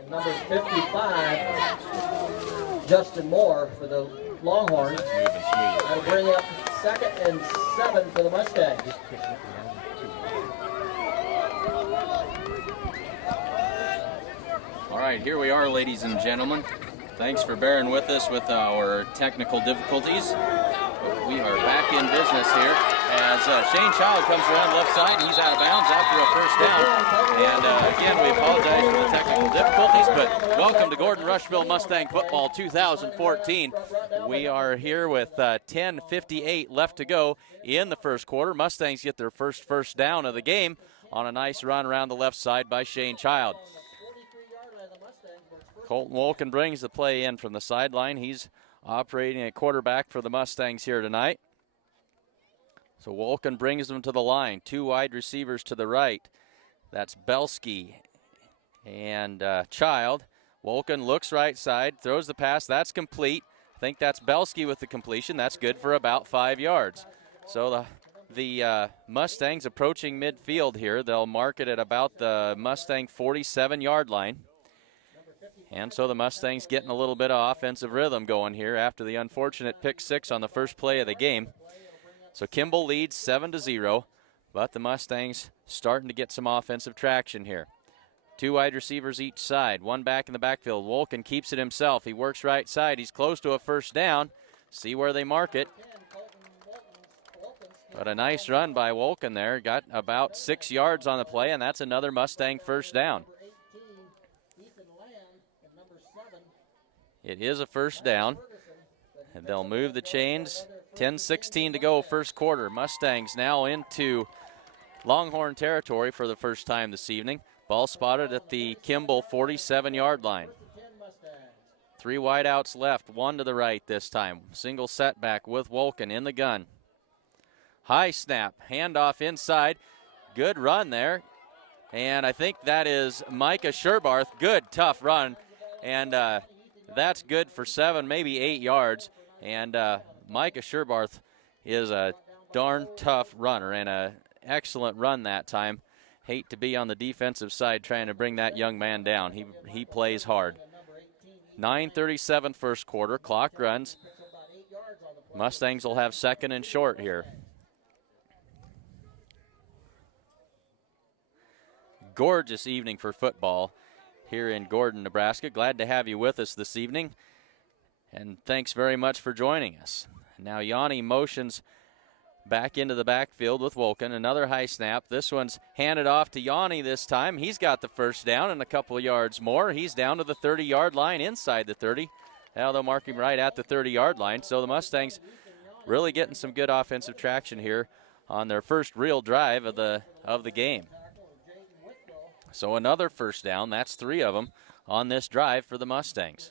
And number 55, Justin Moore for the Longhorns. That'll bring up 2nd and 7 for the Mustangs. All right, here we are, ladies and gentlemen. Thanks for bearing with us with our technical difficulties. We are back in business here as Shane Child comes around left side. He's out of bounds after a first down. And again, we apologize for the technical difficulties, but welcome to Gordon Rushville Mustang Football 2014. We are here with 10:58 left to go in the first quarter. Mustangs get their first down of the game on a nice run around the left side by Shane Child. Colton Wolken brings the play in from the sideline. He's operating at quarterback for the Mustangs here tonight. So Wolken brings them to the line. 2 wide receivers to the right. That's Belsky and Child. Wolken looks right side, throws the pass. That's complete. I think that's Belsky with the completion. That's good for about 5 yards. So the Mustangs approaching midfield here. They'll mark it at about the Mustang 47-yard line. And so the Mustangs getting a little bit of offensive rhythm going here after the unfortunate pick 6 on the first play of the game. So Kimball leads 7-0, but the Mustangs starting to get some offensive traction here. 2 wide receivers each side, 1 back in the backfield. Wolken keeps it himself. He works right side. He's close to a first down. See where they mark it. But a nice run by Wolken there. Got about 6 yards on the play, and that's another Mustang first down. It is a first down, and they'll move the chains. 10:16 to go, first quarter. Mustangs now into Longhorn territory for the first time this evening. Ball spotted at the Kimball 47-yard line. 3 wideouts left, 1 to the right this time. Single setback with Wolken in the gun. High snap, handoff inside. Good run there. And I think that is Micah Sherbarth. Good, tough run. And that's good for 7, maybe 8 yards. And Micah Sherbarth is a darn tough runner and an excellent run that time. Hate to be on the defensive side trying to bring that young man down. He plays hard. 9:37 first quarter. Clock runs. Mustangs will have 2nd and short here. Gorgeous evening for football here in Gordon, Nebraska. Glad to have you with us this evening, and thanks very much for joining us. Now Yanni motions back into the backfield with Wolken. Another high snap. This one's handed off to Yanni this time. He's got the first down and a couple of yards more. He's down to the 30-yard line, inside the 30. Now they'll mark him right at the 30-yard line. So the Mustangs really getting some good offensive traction here on their first real drive of the game. So another first down. That's 3 of them on this drive for the Mustangs.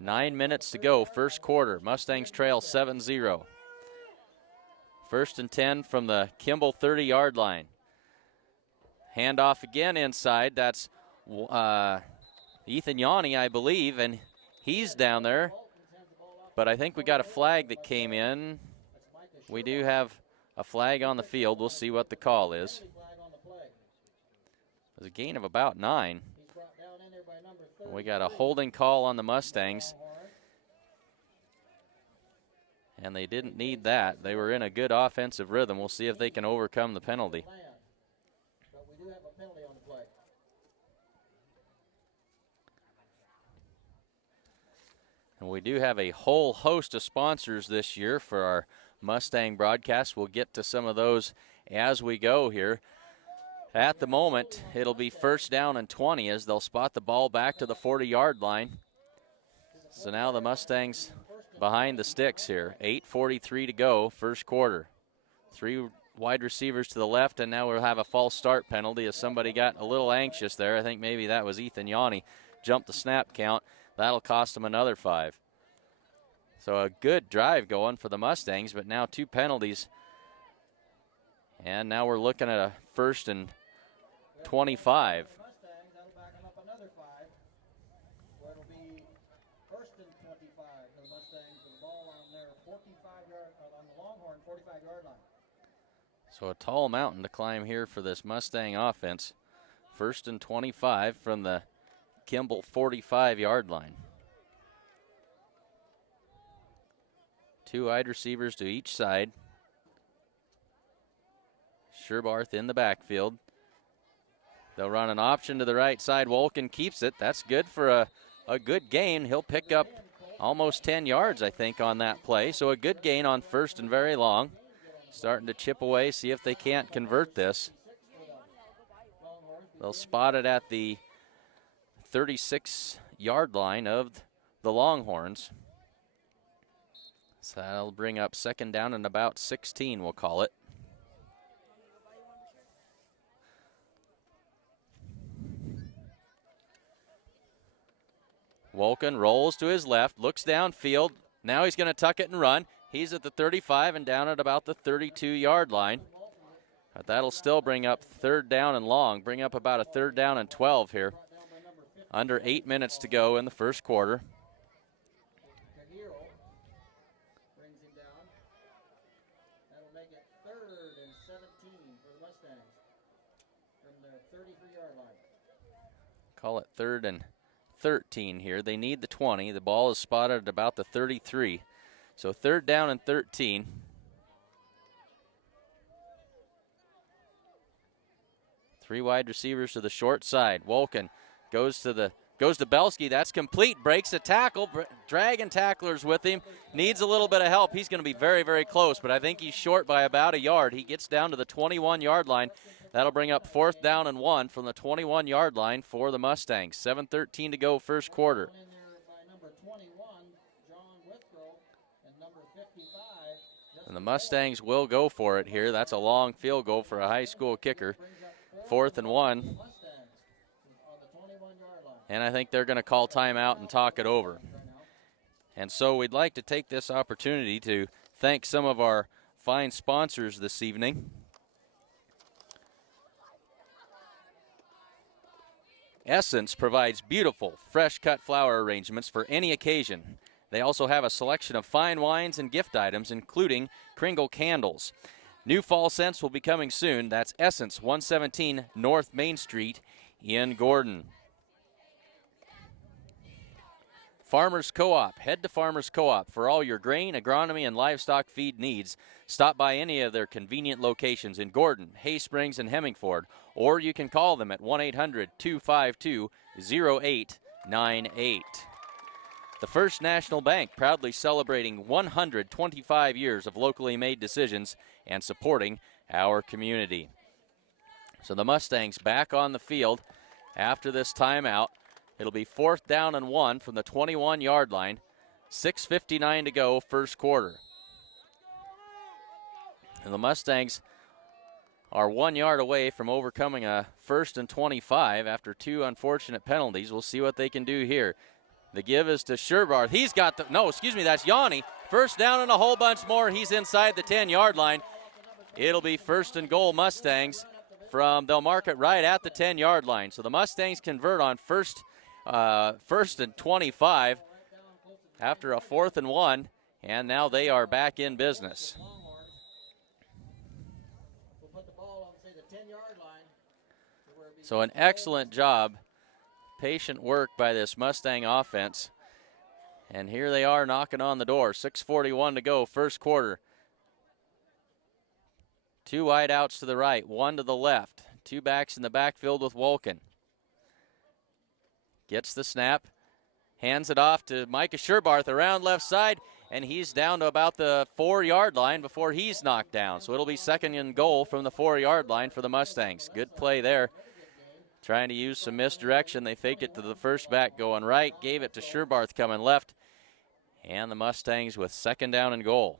9 minutes to go, first quarter. Mustangs trail 7-0. 1st and 10 from the Kimball 30-yard line. Handoff again inside. That's Ethan Yanni, I believe, and he's down there. But I think we got a flag that came in. We do have a flag on the field. We'll see what the call is. There's a gain of about 9. We got a holding call on the Mustangs. And they didn't need that. They were in a good offensive rhythm. We'll see if they can overcome the penalty. And we do have a whole host of sponsors this year for our Mustang broadcast. We'll get to some of those as we go here. At the moment, it'll be 1st down and 20 as they'll spot the ball back to the 40-yard line. So now the Mustangs behind the sticks here. 8:43 to go, first quarter. 3 wide receivers to the left, and now we'll have a false start penalty as somebody got a little anxious there. I think maybe that was Ethan Yanni. Jumped the snap count. That'll cost them another 5. So a good drive going for the Mustangs, but now 2 penalties. And now we're looking at a 1st and 25. So a tall mountain to climb here for this Mustang offense. 1st and 25 from the Kimball 45-yard line. 2 wide receivers to each side. Sherbarth in the backfield. They'll run an option to the right side. Wolken keeps it. That's good for a good gain. He'll pick up almost 10 yards, I think, on that play. So a good gain on 1st and very long. Starting to chip away, see if they can't convert this. They'll spot it at the 36-yard line of the Longhorns. So that'll bring up 2nd down and about 16, we'll call it. Wolken rolls to his left, looks downfield. Now he's going to tuck it and run. He's at the 35 and down at about the 32-yard line. But that'll still bring up 3rd down and long, bring up about a 3rd down and 12 here. Under 8 minutes to go in the first quarter. Brings him down. That'll make it 3rd and 17 for the Mustangs from the 33-yard line. Call it 3rd and 13 here. They need the 20. The ball is spotted at about the 33. So 3rd down and 13. Three wide receivers to the short side. Wolken goes to Belsky. That's complete. Breaks a tackle. Dragging tacklers with him. Needs a little bit of help. He's going to be very, very close, but I think he's short by about a yard. He gets down to the 21-yard line. That'll bring up 4th down and 1 from the 21-yard line for the Mustangs. 7:13 to go first quarter. And the Mustangs will go for it here. That's a long field goal for a high school kicker. 4th and 1. And I think they're going to call timeout and talk it over. And so we'd like to take this opportunity to thank some of our fine sponsors this evening. Essence provides beautiful, fresh-cut flower arrangements for any occasion. They also have a selection of fine wines and gift items, including Kringle candles. New fall scents will be coming soon. That's Essence, 117 North Main Street in Gordon. Farmers Co-op. Head to Farmers Co-op for all your grain, agronomy, and livestock feed needs. Stop by any of their convenient locations in Gordon, Hay Springs, and Hemmingford, or you can call them at 1-800-252-0898. The First National Bank, proudly celebrating 125 years of locally made decisions and supporting our community. So the Mustangs back on the field after this timeout. It'll be 4th down and 1 from the 21-yard line. 6:59 to go first quarter. And the Mustangs are 1 yard away from overcoming a 1st and 25 after 2 unfortunate penalties. We'll see what they can do here. The give is to Sherbarth. He's got the, no, excuse me, that's Yanni. 1st down and a whole bunch more. He's inside the 10-yard line. It'll be 1st and goal Mustangs they'll mark it right at the 10-yard line. So the Mustangs convert on 1st and 25 after a 4th and 1, and now they are back in business. So an excellent job, patient work by this Mustang offense. And here they are knocking on the door. 6:41 to go, first quarter. 2 wide outs to the right, 1 to the left. 2 backs in the backfield with Wolken. Gets the snap, hands it off to Micah Sherbarth around left side, and he's down to about the 4-yard line before he's knocked down. So it'll be 2nd and goal from the 4-yard line for the Mustangs. Good play there. Trying to use some misdirection. They faked it to the first back going right, gave it to Sherbarth coming left, and the Mustangs with 2nd down and goal.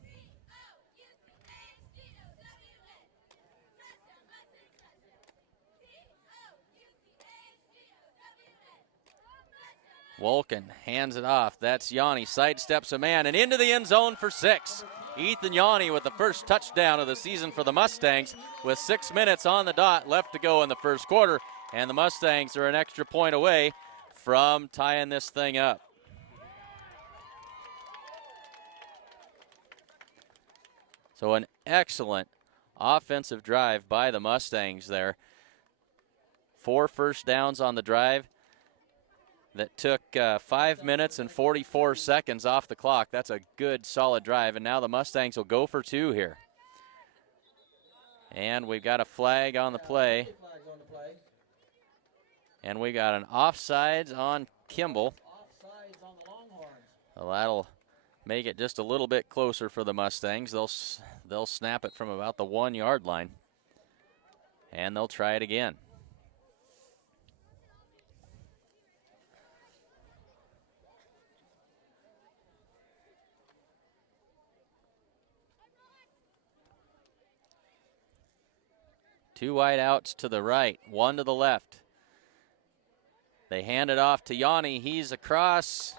Wolken hands it off. That's Yanni. Sidesteps a man and into the end zone for 6. Ethan Yanni with the first touchdown of the season for the Mustangs with 6 minutes on the dot left to go in the first quarter. And the Mustangs are an extra point away from tying this thing up. So an excellent offensive drive by the Mustangs there. 4 first downs on the drive that took 5 minutes and 44 seconds off the clock. That's a good, solid drive, and now the Mustangs will go for 2 here. And we've got a flag on the play. And we got an offsides on Kimball. Well, that'll make it just a little bit closer for the Mustangs. They'll snap it from about the 1-yard line. And they'll try it again. Two wide outs to the right, 1 to the left. They hand it off to Yanni. He's across,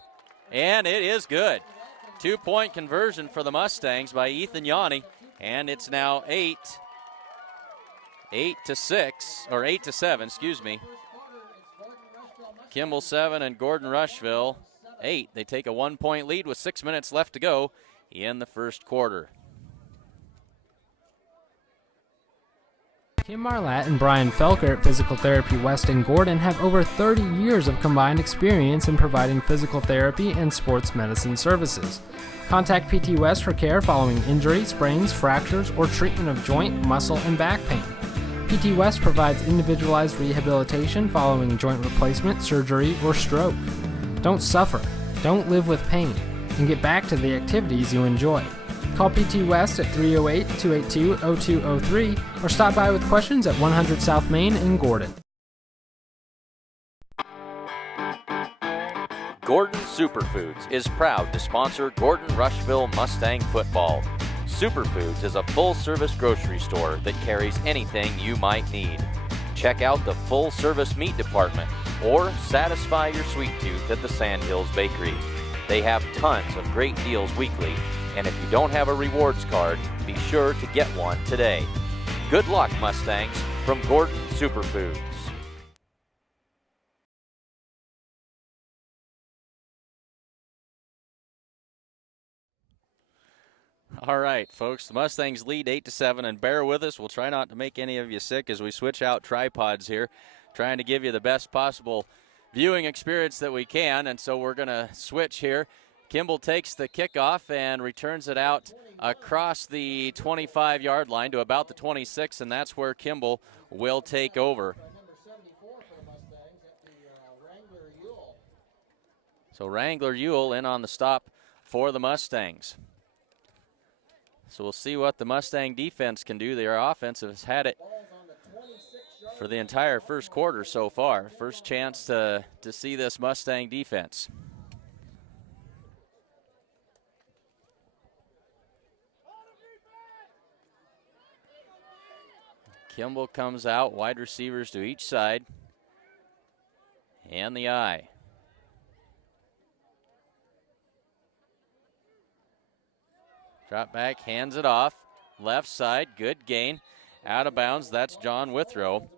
and it is good. 2-point conversion for the Mustangs by Ethan Yanni, and it's now 8-7, excuse me. Kimball 7 and Gordon Rushville 8. They take a 1-point lead with 6 minutes left to go in the first quarter. Kim Marlatt and Brian Felker at Physical Therapy West in Gordon have over 30 years of combined experience in providing physical therapy and sports medicine services. Contact PT West for care following injury, sprains, fractures, or treatment of joint, muscle, and back pain. PT West provides individualized rehabilitation following joint replacement, surgery, or stroke. Don't suffer, don't live with pain, and get back to the activities you enjoy. Call PT West at 308-282-0203 or stop by with questions at 100 South Main in Gordon. Gordon Superfoods is proud to sponsor Gordon Rushville Mustang football. Superfoods is a full-service grocery store that carries anything you might need. Check out the full-service meat department or satisfy your sweet tooth at the Sandhills Bakery. They have tons of great deals weekly, and if you don't have a rewards card, be sure to get one today. Good luck, Mustangs, from Gordon Superfoods. All right, folks, the Mustangs lead 8-7, and bear with us. We'll try not to make any of you sick as we switch out tripods here, trying to give you the best possible viewing experience that we can, and so we're going to switch here. Kimball takes the kickoff and returns it out across the 25-yard line to about the 26, and that's where Kimball will take over. So Wrangler Ewell in on the stop for the Mustangs. So we'll see what the Mustang defense can do. Their offense has had it for the entire first quarter so far. First chance to see this Mustang defense. Kimball comes out, wide receivers to each side, and the eye. Drop back, hands it off, left side, good gain, out of bounds, that's John Withrow.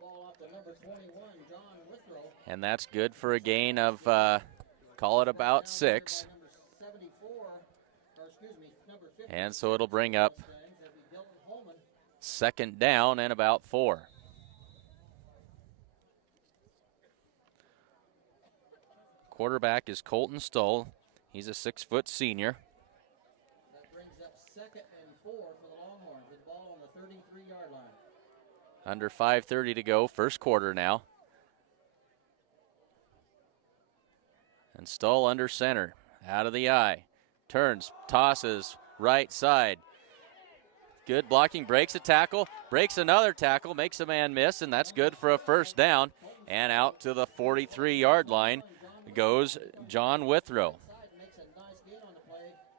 And that's good for a gain of, call it about 6. And so it'll bring up second down and about 4. Quarterback is Colton Stoll. He's a 6-foot senior. That brings up second and 4 for the Longhorns with the ball on the 33-yard line. Under 5:30 to go, first quarter now. And Stoll under center, out of the eye. Turns, tosses, right side. Good blocking, breaks a tackle, breaks another tackle, makes a man miss, and that's good for a first down. And out to the 43-yard line goes John Withrow.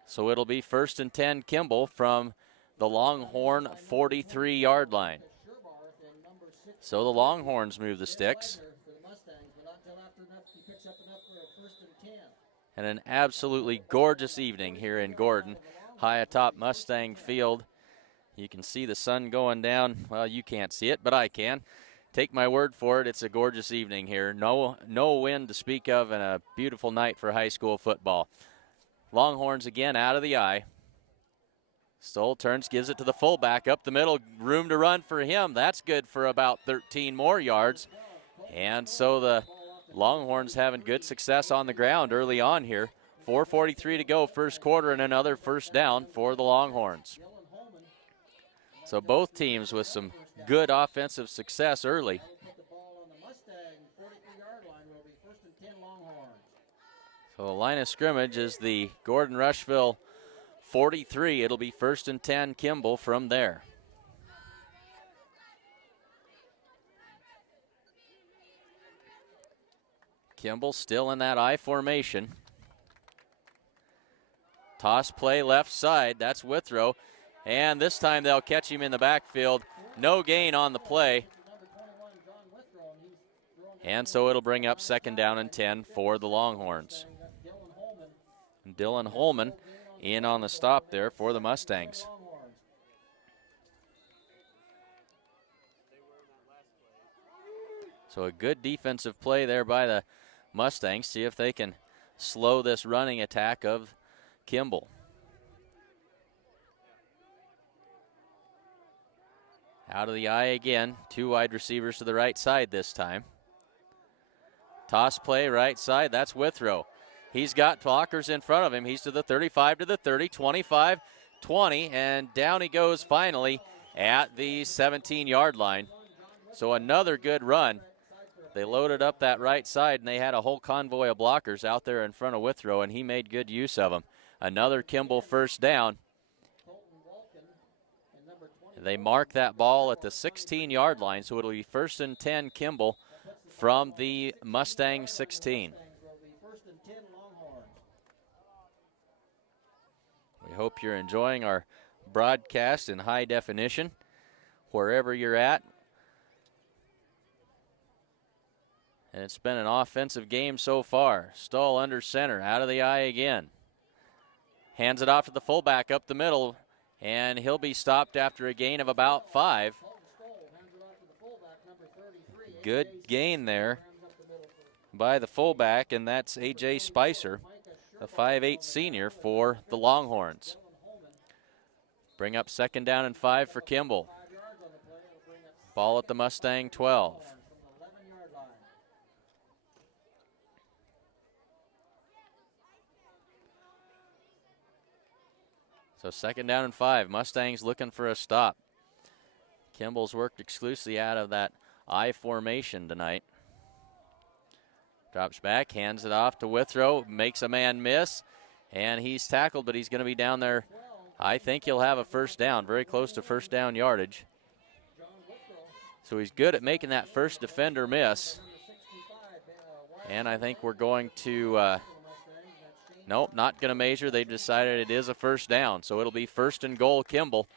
So it'll be 1st and 10 Kimball from the Longhorn 43-yard line. So the Longhorns move the sticks. And an absolutely gorgeous evening here in Gordon, high atop Mustang Field. You can see the sun going down. Well, you can't see it, but I can. Take my word for it, it's a gorgeous evening here. No wind to speak of, and a beautiful night for high school football. Longhorns again out of the eye. Stoll turns, gives it to the fullback. Up the middle, room to run for him. That's good for about 13 more yards. And so the Longhorns having good success on the ground early on here. 4:43 to go, first quarter, and another first down for the Longhorns. So both teams with some good offensive success early. So the line of scrimmage is the Gordon Rushville 43. It'll be 1st and 10 Kimball from there. Kimball still in that I formation. Toss play left side. That's Withrow. And this time they'll catch him in the backfield. No gain on the play. And so it'll bring up 2nd down and 10 for the Longhorns. Dylan Holman in on the stop there for the Mustangs. So a good defensive play there by the Mustangs. See if they can slow this running attack of Kimball. Out of the I again. 2 wide receivers to the right side this time. Toss play right side. That's Withrow. He's got blockers in front of him. He's to the 35, to the 30, 25, 20, and down he goes finally at the 17-yard line. So another good run. They loaded up that right side, and they had a whole convoy of blockers out there in front of Withrow, and he made good use of them. Another Kimball first down. They mark that ball at the 16-yard line, so it'll be 1st and 10 Kimball from the Mustang 16. We hope you're enjoying our broadcast in high definition wherever you're at. And it's been an offensive game so far. Stoll under center, out of the I again. Hands it off to the fullback up the middle, and he'll be stopped after a gain of about 5. Good gain there by the fullback, and that's A.J. Spicer, the 5'8 senior for the Longhorns. Bring up 2nd down and 5 for Kimball. Ball at the Mustang 12. So 2nd down and 5. Mustangs looking for a stop. Kimball's worked exclusively out of that I formation tonight. Drops back, hands it off to Withrow, makes a man miss, and he's tackled, but he's going to be down there. I think he'll have a first down, very close to first down yardage. So he's good at making that first defender miss. And I think we're going to, nope, not going to measure. They've decided it is a first down, so it'll be 1st and goal Kimball.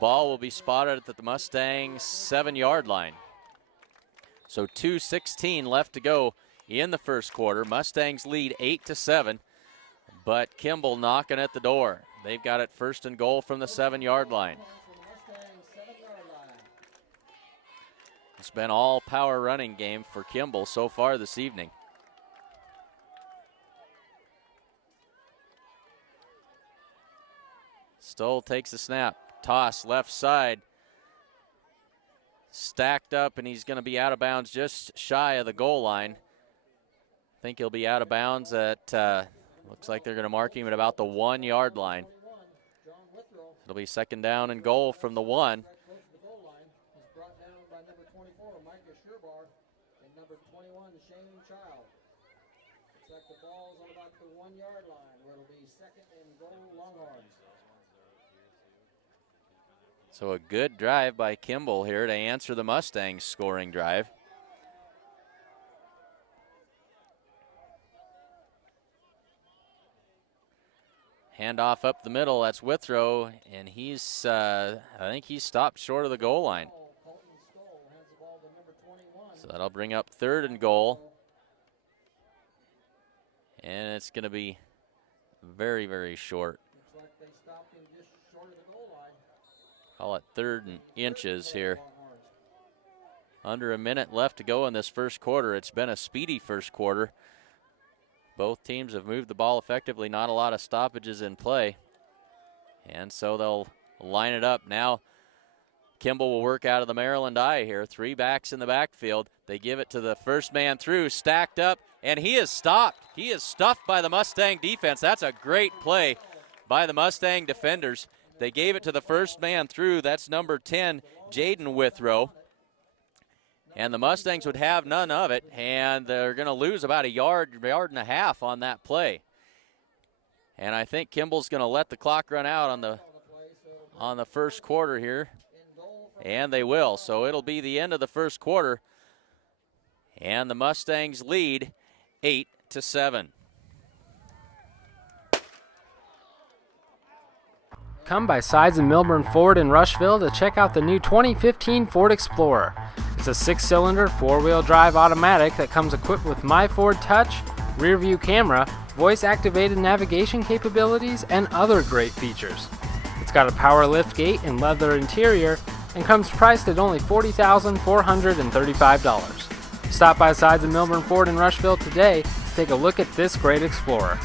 Ball will be spotted at the Mustang 7-yard line. So 2:16 left to go in the first quarter. Mustangs lead 8-7, but Kimball knocking at the door. They've got it 1st and goal from the 7-yard line. It's been all power running game for Kimball so far this evening. Stoll takes the snap. Toss left side. Stacked up, and he's going to be out of bounds just shy of the goal line. I think he'll be out of bounds at, looks like they're going to mark him at about the 1-yard line. It'll be 2nd down and goal from the 1. So a good drive by Kimball here to answer the Mustangs' scoring drive. Handoff up the middle, that's Withrow, and he's, I think he's stopped short of the goal line. So that'll bring up 3rd and goal. And it's going to be very, very short. Call it 3rd and inches here. Under a minute left to go in this first quarter. It's been a speedy first quarter. Both teams have moved the ball effectively, not a lot of stoppages in play. And so they'll line it up. Now Kimball will work out of the Maryland I here. 3 backs in the backfield. They give it to the first man through, stacked up, and he is stopped. He is stuffed by the Mustang defense. That's a great play by the Mustang defenders. They gave it to the first man through. That's number 10, Jaden Withrow. And the Mustangs would have none of it, and they're going to lose about a yard and a half on that play. And I think Kimball's going to let the clock run out on the first quarter here, and they will. So it'll be the end of the first quarter, and the Mustangs lead 8-7. Come by Sides and Milburn Ford in Rushville to check out the new 2015 Ford Explorer. It's a 6-cylinder, 4-wheel drive automatic that comes equipped with My Ford Touch, rear view camera, voice-activated navigation capabilities, and other great features. It's got a power lift gate and leather interior and comes priced at only $40,435. Stop by Sides and Milburn Ford in Rushville today to take a look at this great Explorer.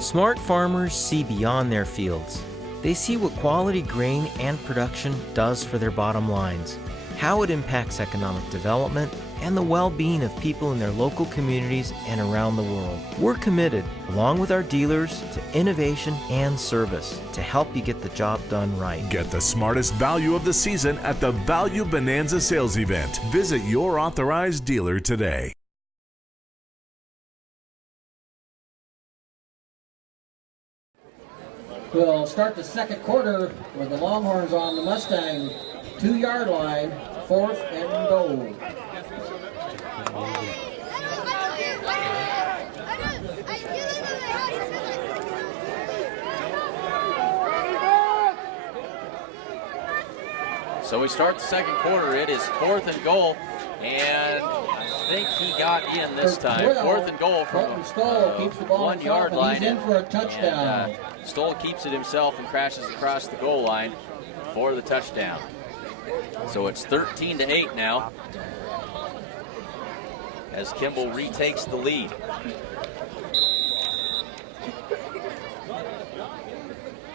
Smart farmers see beyond their fields. They see what quality grain and production does for their bottom lines, how it impacts economic development, and the well-being of people in their local communities and around the world. We're committed, along with our dealers, to innovation and service to help you get the job done right. Get the smartest value of the season at the Value Bonanza sales event. Visit your authorized dealer today. We'll start the second quarter with the Longhorns on the Mustang 2-yard line, 4th and goal. So we start the second quarter. It is 4th and goal, and I think he got in this time. 4th and goal from the 1-yard line. He's in for a touchdown. Stoll keeps it himself and crashes across the goal line for the touchdown. So it's 13-8 now as Kimball retakes the lead.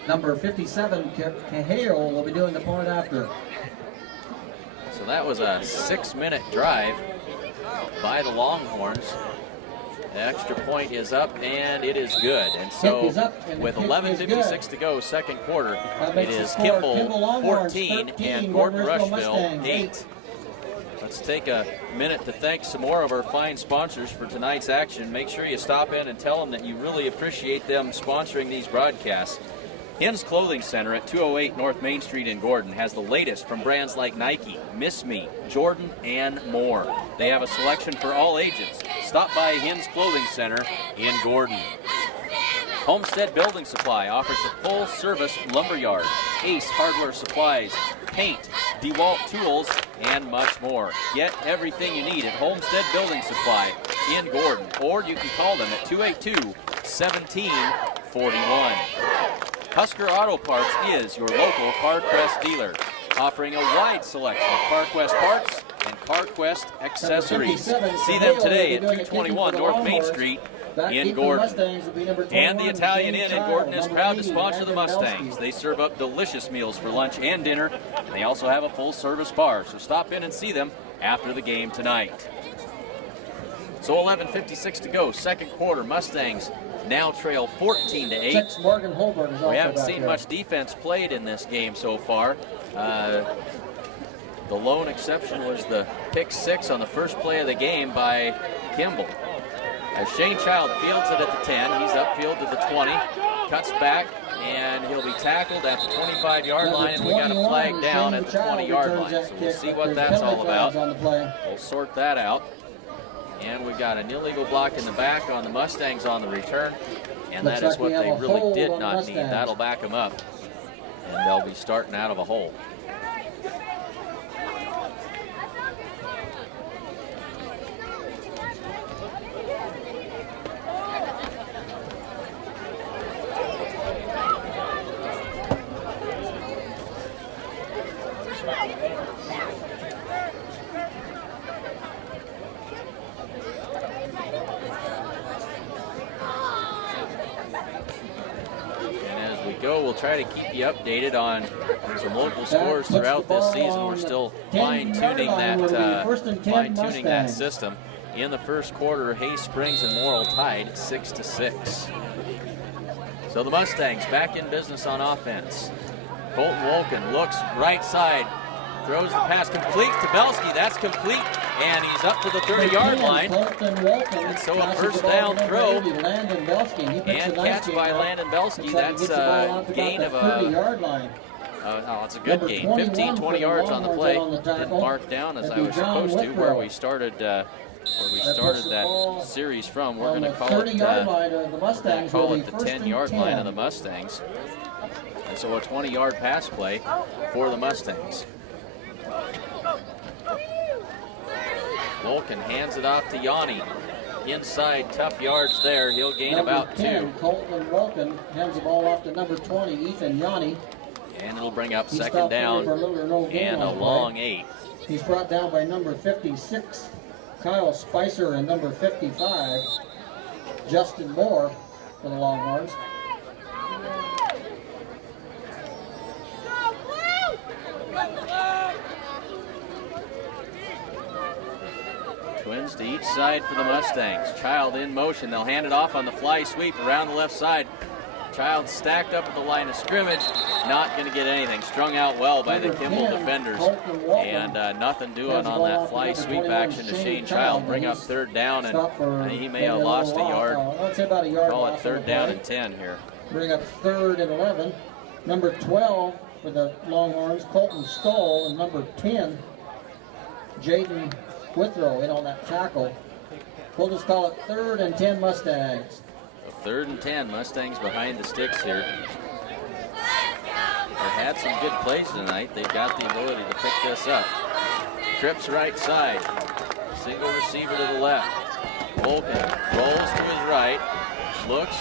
Number 57, Cahill, will be doing the point after. So that was a 6-minute drive by the Longhorns. The extra point is up, and it is good. And so with 11:56 to go, second quarter, it is Kimball 14 and Gordon Rushville 8. Let's take a minute to thank some more of our fine sponsors for tonight's action. Make sure you stop in and tell them that you really appreciate them sponsoring these broadcasts. Hens Clothing Center at 208 North Main Street in Gordon has the latest from brands like Nike, Miss Me, Jordan, and more. They have a selection for all ages. Stop by Hens Clothing Center in Gordon. Homestead Building Supply offers a full-service lumberyard, Ace Hardware Supplies, paint, DeWalt tools, and much more. Get everything you need at Homestead Building Supply in Gordon, or you can call them at 282-1741. Husker Auto Parts is your local CarQuest dealer, offering a wide selection of CarQuest parts and CarQuest accessories. See them today at 221 North Main Street in Gordon. And the Italian Inn in Gordon is proud to sponsor the Mustangs. They serve up delicious meals for lunch and dinner. And they also have a full-service bar, so stop in and see them after the game tonight. So 11:56 to go, second quarter. Mustangs now trail 14-8. We haven't seen much defense played in this game so far. The lone exception was the pick 6 on the first play of the game by Kimball. As Shane Child fields it at the 10, he's upfield to the 20, cuts back, and he'll be tackled at the 25-yard line, and we got a flag down at the 20-yard line. So we'll see what that's all about. We'll sort that out. And we've got an illegal block in the back on the Mustangs on the return, and that is what they really did not need. That'll back them up, and they'll be starting out of a hole. go. We'll try to keep you updated on some local scores throughout this season. We're still fine-tuning that system. In the first quarter, Hay Springs and Morrill tied 6-6. So the Mustangs back in business on offense. Colton Wolken looks right side, throws the pass complete to Belsky. That's complete, and he's up to the 30-yard line. And so a first down throw and catch by Landon Belsky. That's a gain of it's a good gain. 15, 20 yards on the play. Didn't mark down as I was supposed to where we started that series from. We're going to call it the 10-yard line of the Mustangs. And so a 20-yard pass play for the Mustangs. Wolken hands it off to Yanni. Inside, tough yards there. He'll gain about 2. Colton Wolken hands the ball off to number 20, Ethan Yanni. And it'll bring up second down and a long 8. He's brought down by number 56, Kyle Spicer, and number 55, Justin Moore for the Longhorns. Twins to each side for the Mustangs. Child in motion. They'll hand it off on the fly sweep around the left side. Child stacked up at the line of scrimmage. Not going to get anything. Strung out well by the Kimball defenders. And nothing doing on that fly sweep action to Shane Child. Bring up third down, and he may have lost a yard. Call it third down and 10 here. Bring up third and 11. Number 12 for the Longhorns, Colton Stoll, and number 10, Jaden Withrow in on that tackle. We'll just call it third and 10 Mustangs. Third and 10, Mustangs behind the sticks here. They've had some good plays tonight. They've got the ability to pick this up. Trips right side. Single receiver to the left. Wolken rolls to his right. Looks.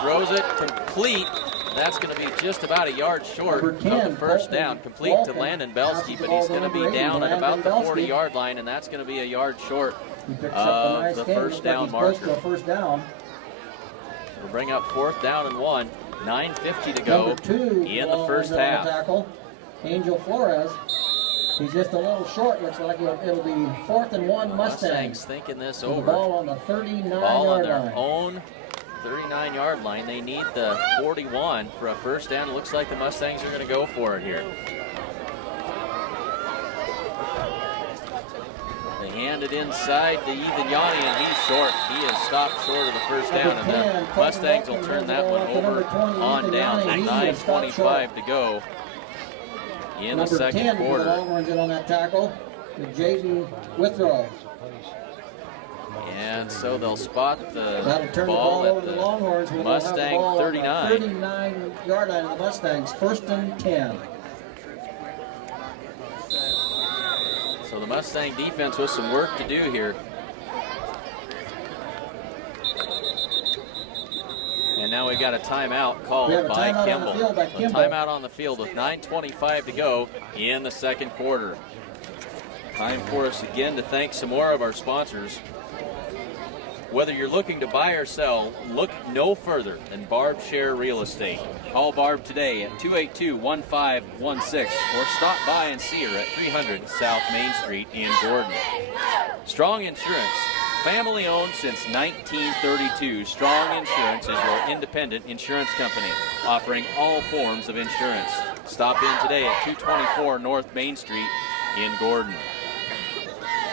Throws it complete. That's going to be just about a yard short of the first down. Complete to Landon Belsky, but he's going to be down at about the 40-yard line, and that's going to be a yard short of the first down marker. We'll bring up fourth down and 1. 9:50 to go in the first half. Tackle, Angel Flores. He's just a little short. Looks like it'll be 4th and 1 Mustangs thinking this over. Ball on the 39-yard line. Ball on their own 39-yard line. They need the 41 for a first down. Looks like the Mustangs are going to go for it here. They hand it inside to Ethan Yanni, and he's short. He is stopped short of the first down, and the Mustangs will turn that one over on down to 9:25 to go in the second quarter. The Longhorns in on that tackle with Jaden Withrow. And so they'll spot the ball at the Mustang 39. 39-yard line of the Mustangs, 1st and 10. So the Mustang defense with some work to do here. And now we got a timeout called by Kimball. A timeout on the field with 9:25 to go in the second quarter. Time for us again to thank some more of our sponsors. Whether you're looking to buy or sell, look no further than Barb Share Real Estate. Call Barb today at 282-1516 or stop by and see her at 300 South Main Street in Gordon. Strong Insurance, family owned since 1932. Strong Insurance is your independent insurance company, offering all forms of insurance. Stop in today at 224 North Main Street in Gordon.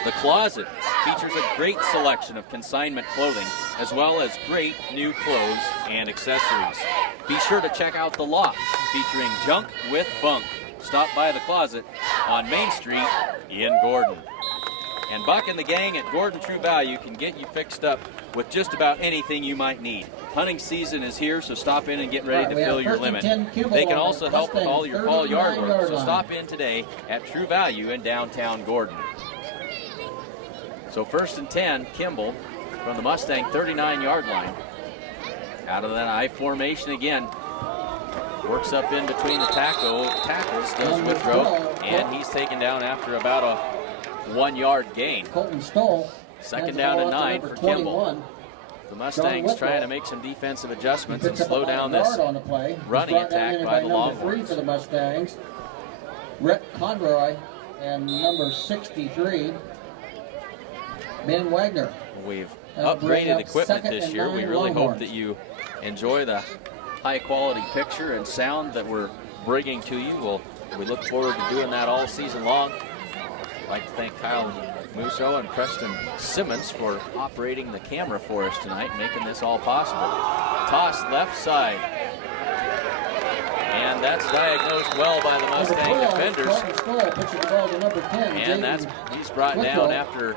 The Closet features a great selection of consignment clothing, as well as great new clothes and accessories. Be sure to check out The Loft, featuring Junk with Funk. Stop by The Closet on Main Street in Gordon. And Buck and the gang at Gordon True Value can get you fixed up with just about anything you might need. Hunting season is here, so stop in and get ready to fill your limit. They can also help with all your fall yard work, so stop in today at True Value in downtown Gordon. So 1st and 10, Kimball from the Mustang 39-yard line. Out of that I formation again. Works up in between the tackles, does Withrow, and he's taken down after about a 1-yard gain. Colton Stoll. Second down and 9 for Kimball. the Mustangs trying to make some defensive adjustments and slow down this this running attack by the Longhorns. 3 for the Mustangs, Rhett Conroy, and number 63, Ben Wagner. We've upgraded equipment this year. We really hope that you enjoy the high quality picture and sound that we're bringing to you. We look forward to doing that all season long. I'd like to thank Kyle Musso and Preston Simmons for operating the camera for us tonight, making this all possible. Toss left side. And that's diagnosed well by the Mustang defenders. And he's brought down after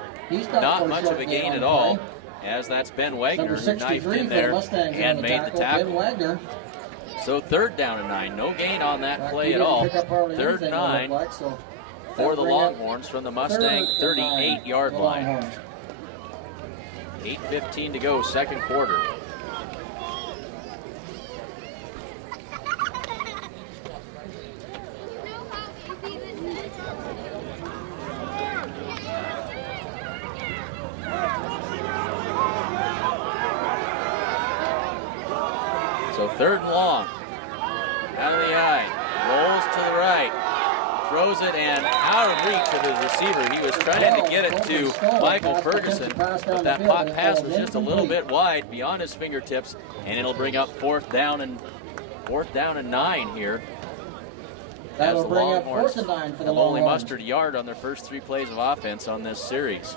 not much of a gain at all, as that's Ben Wagner who knifed in there and made the tackle. So 3rd down and 9. No gain on that play at all. 3rd and 9 for the Longhorns from the Mustang 38-yard line. 8:15 to go, 2nd quarter. So 3rd and long. Out of the eye. Rolls to the right. Throws it and out of reach of his receiver. He was trying to get it to Michael Ferguson, but that pass was just a little bit wide beyond his fingertips, and it'll bring up 4th down and 9 here. As the Longhorns have only mustered a yard on their first 3 plays of offense on this series.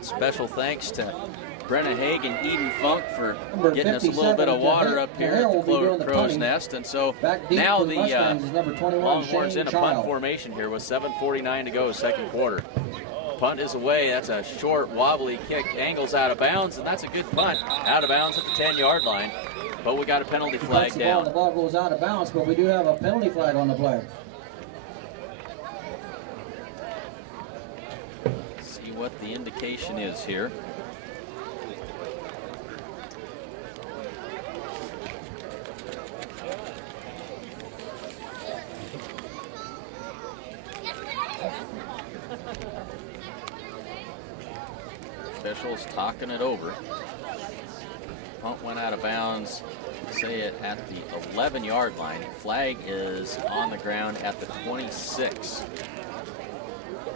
Special thanks to Brenna Haig and Eden Funk for getting us a little bit of water up here at the Crow's Nest. And so now the Longhorns in a punt formation here with 7:49 to go, 2nd quarter. Punt is away. That's a short, wobbly kick. Angles out of bounds, and that's a good punt. Out of bounds at the 10-yard line. But we got a penalty flag down. The ball goes out of bounds, but we do have a penalty flag on the play. What the indication is here. Officials talking it over. Punt went out of bounds, say it at the 11-yard line. Flag is on the ground at the 26.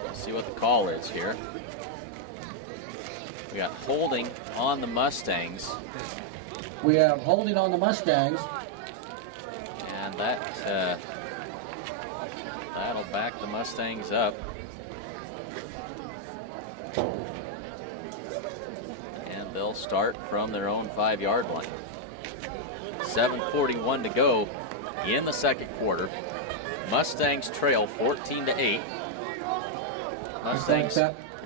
Let's see what the call is here. We got holding on the Mustangs. We have holding on the Mustangs. And that'll back the Mustangs up. And they'll start from their own 5-yard line. 7:41 to go in the 2nd quarter. Mustangs trail 14-8. Mustangs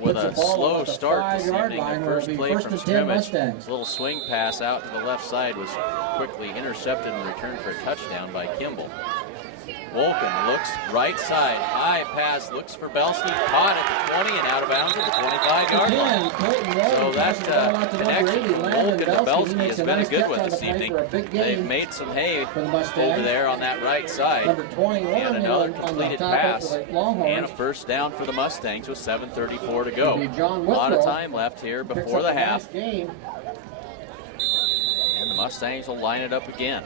with a slow start this evening. The first play from scrimmage, a little swing pass out to the left side was quickly intercepted and returned for a touchdown by Kimball. Wolken looks right side, high pass, looks for Belsky, caught at the 20 and out of bounds at the 25-yard line. So that connection from Wolken to Belsky has been a good one this evening. They've made some hay over there on that right side. And another completed pass and a 1st down for the Mustangs with 7:34 to go. A lot of time left here before the half. And the Mustangs will line it up again.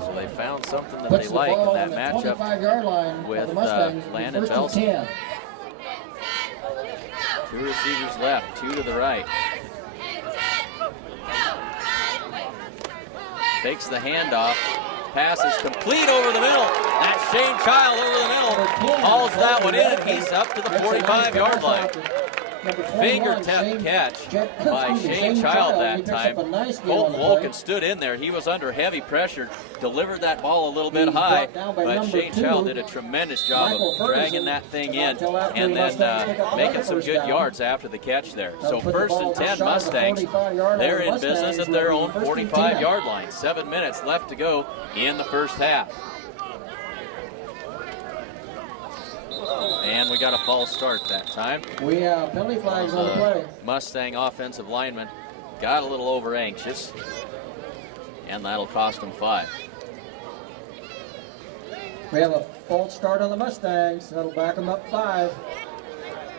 So they found something that they like in that matchup with Landon Belsky. 2 receivers left, 2 to the right. Takes the handoff. Pass is complete over the middle. That's Shane Child over the middle. Hauls that one in, and he's up to the 45-yard line. Fingertip catch by Shane Child that time. Colton Wolken stood in there. He was under heavy pressure, delivered that ball a little bit high, but Shane Child did a tremendous job of dragging that thing in and then making some good yards after the catch there. So 1st and 10 Mustangs. They're in business at their own 45-yard line. 7 minutes left to go in the first half. And we got a false start that time. We have penalty flags on the play. Mustang offensive lineman got a little over anxious, and that'll cost him 5. We have a false start on the Mustangs. That'll back them up 5.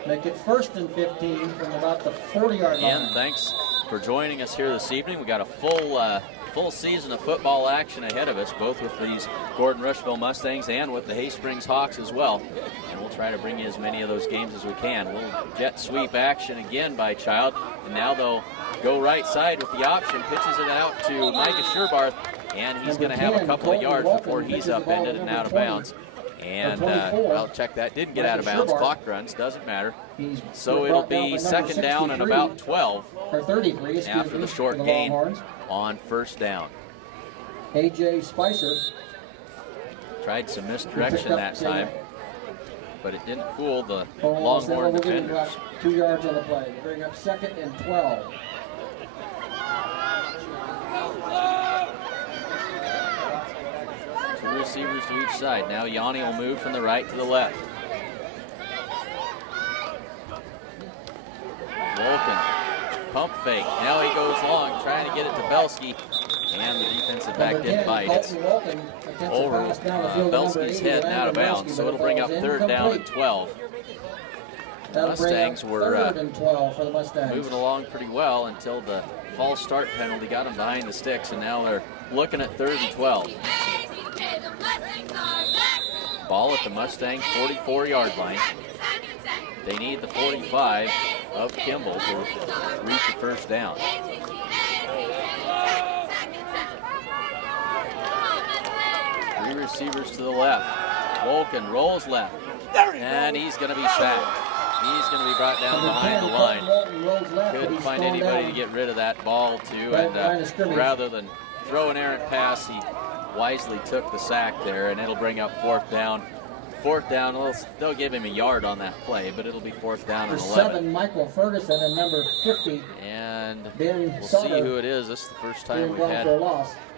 Make it 1st and 15 from about the 40-yard line. And thanks for joining us here this evening. We got a full season of football action ahead of us, both with these Gordon Rushville Mustangs and with the Hay Springs Hawks as well. And we'll try to bring you as many of those games as we can. We'll jet sweep action again by Child, and now they'll go right side with the option, pitches it out to Micah Sherbarth, and he's going to have a couple of yards before he's upended and out of bounds. And I'll check that. Didn't get out of bounds. Clock runs. Doesn't matter. So it'll be 2nd down and about 12 after the short gain on 1st down. A.J. Spicer Tried some misdirection that time, but it didn't fool the Longhorn defenders. 2 yards on the play. Bring up 2nd and 12. Two receivers to each side. Now Yanni will move from the right to the left. Volken, pump fake. Now he goes long, trying to get it to Belsky, and the defensive back didn't bite. It's over Belsky's head and out of bounds, so it'll bring up 3rd down and 12. Mustangs were moving along pretty well until the false start penalty got them behind the sticks, and now they're looking at 3rd and 12. Ball at the Mustang 44-yard line. They need the 45 of Kimball to reach a 1st down. Three receivers to the left. Volken rolls left, and he's going to be sacked. He's going to be brought down behind the line. Couldn't find anybody to get rid of that ball to, and rather than throw an errant pass, he wisely took the sack there, and it'll bring up 4th down. 4th down, well, they'll give him a yard on that play, but it'll be 4th down and 11. 7, Michael Ferguson, and number 50. And Ben we'll Sutter, see who it is. This is the first time we've had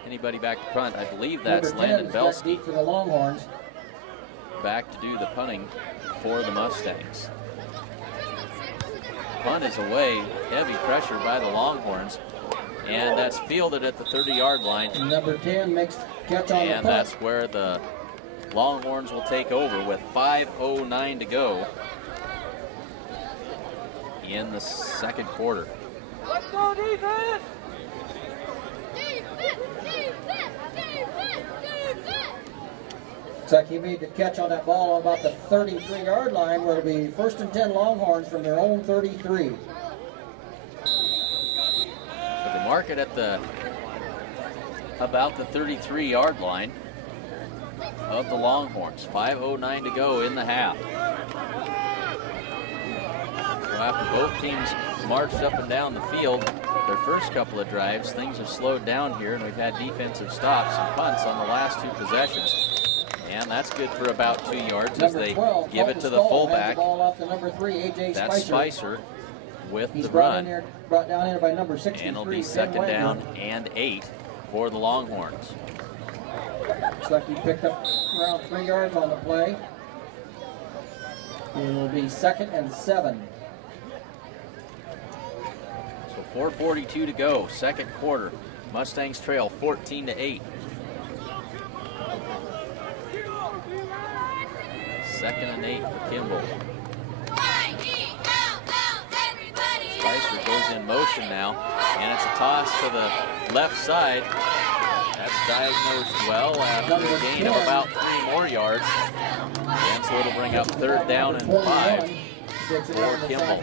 anybody back to punt. I believe that's number 10 Landon Belsky for the Longhorns. back to do the punting for the Mustangs. Punt is away, heavy pressure by the Longhorns, and that's fielded at the 30-yard line. And number 10 makes catch on the And punt. that's where the Longhorns will take over with 5:09 to go in the 2nd quarter. Let's go defense! Looks like he made the catch on that ball on about the 33-yard line, where it'll be 1st and 10 Longhorns from their own 33. So they mark it at about the 33-yard line of the Longhorns. 5:09 to go in the half. So after both teams marched up and down the field, their first couple of drives, things have slowed down here, and we've had defensive stops and punts on the last 2 possessions. And that's good for about 2 yards as they give it to the fullback. That's Spicer with the run. Brought down here by number 63. And it'll be 2nd down and 8 for the Longhorns. Looks like he picked up around 3 yards on the play. It will be 2nd and 7. So 4:42 to go, 2nd quarter. Mustangs trail 14-8. 2nd and 8 for Kimball. Spicer goes in motion now, and it's a toss to the left side. That's diagnosed well after a gain of about 3 more yards. And so it'll bring up 3rd down and 5 for Kimball.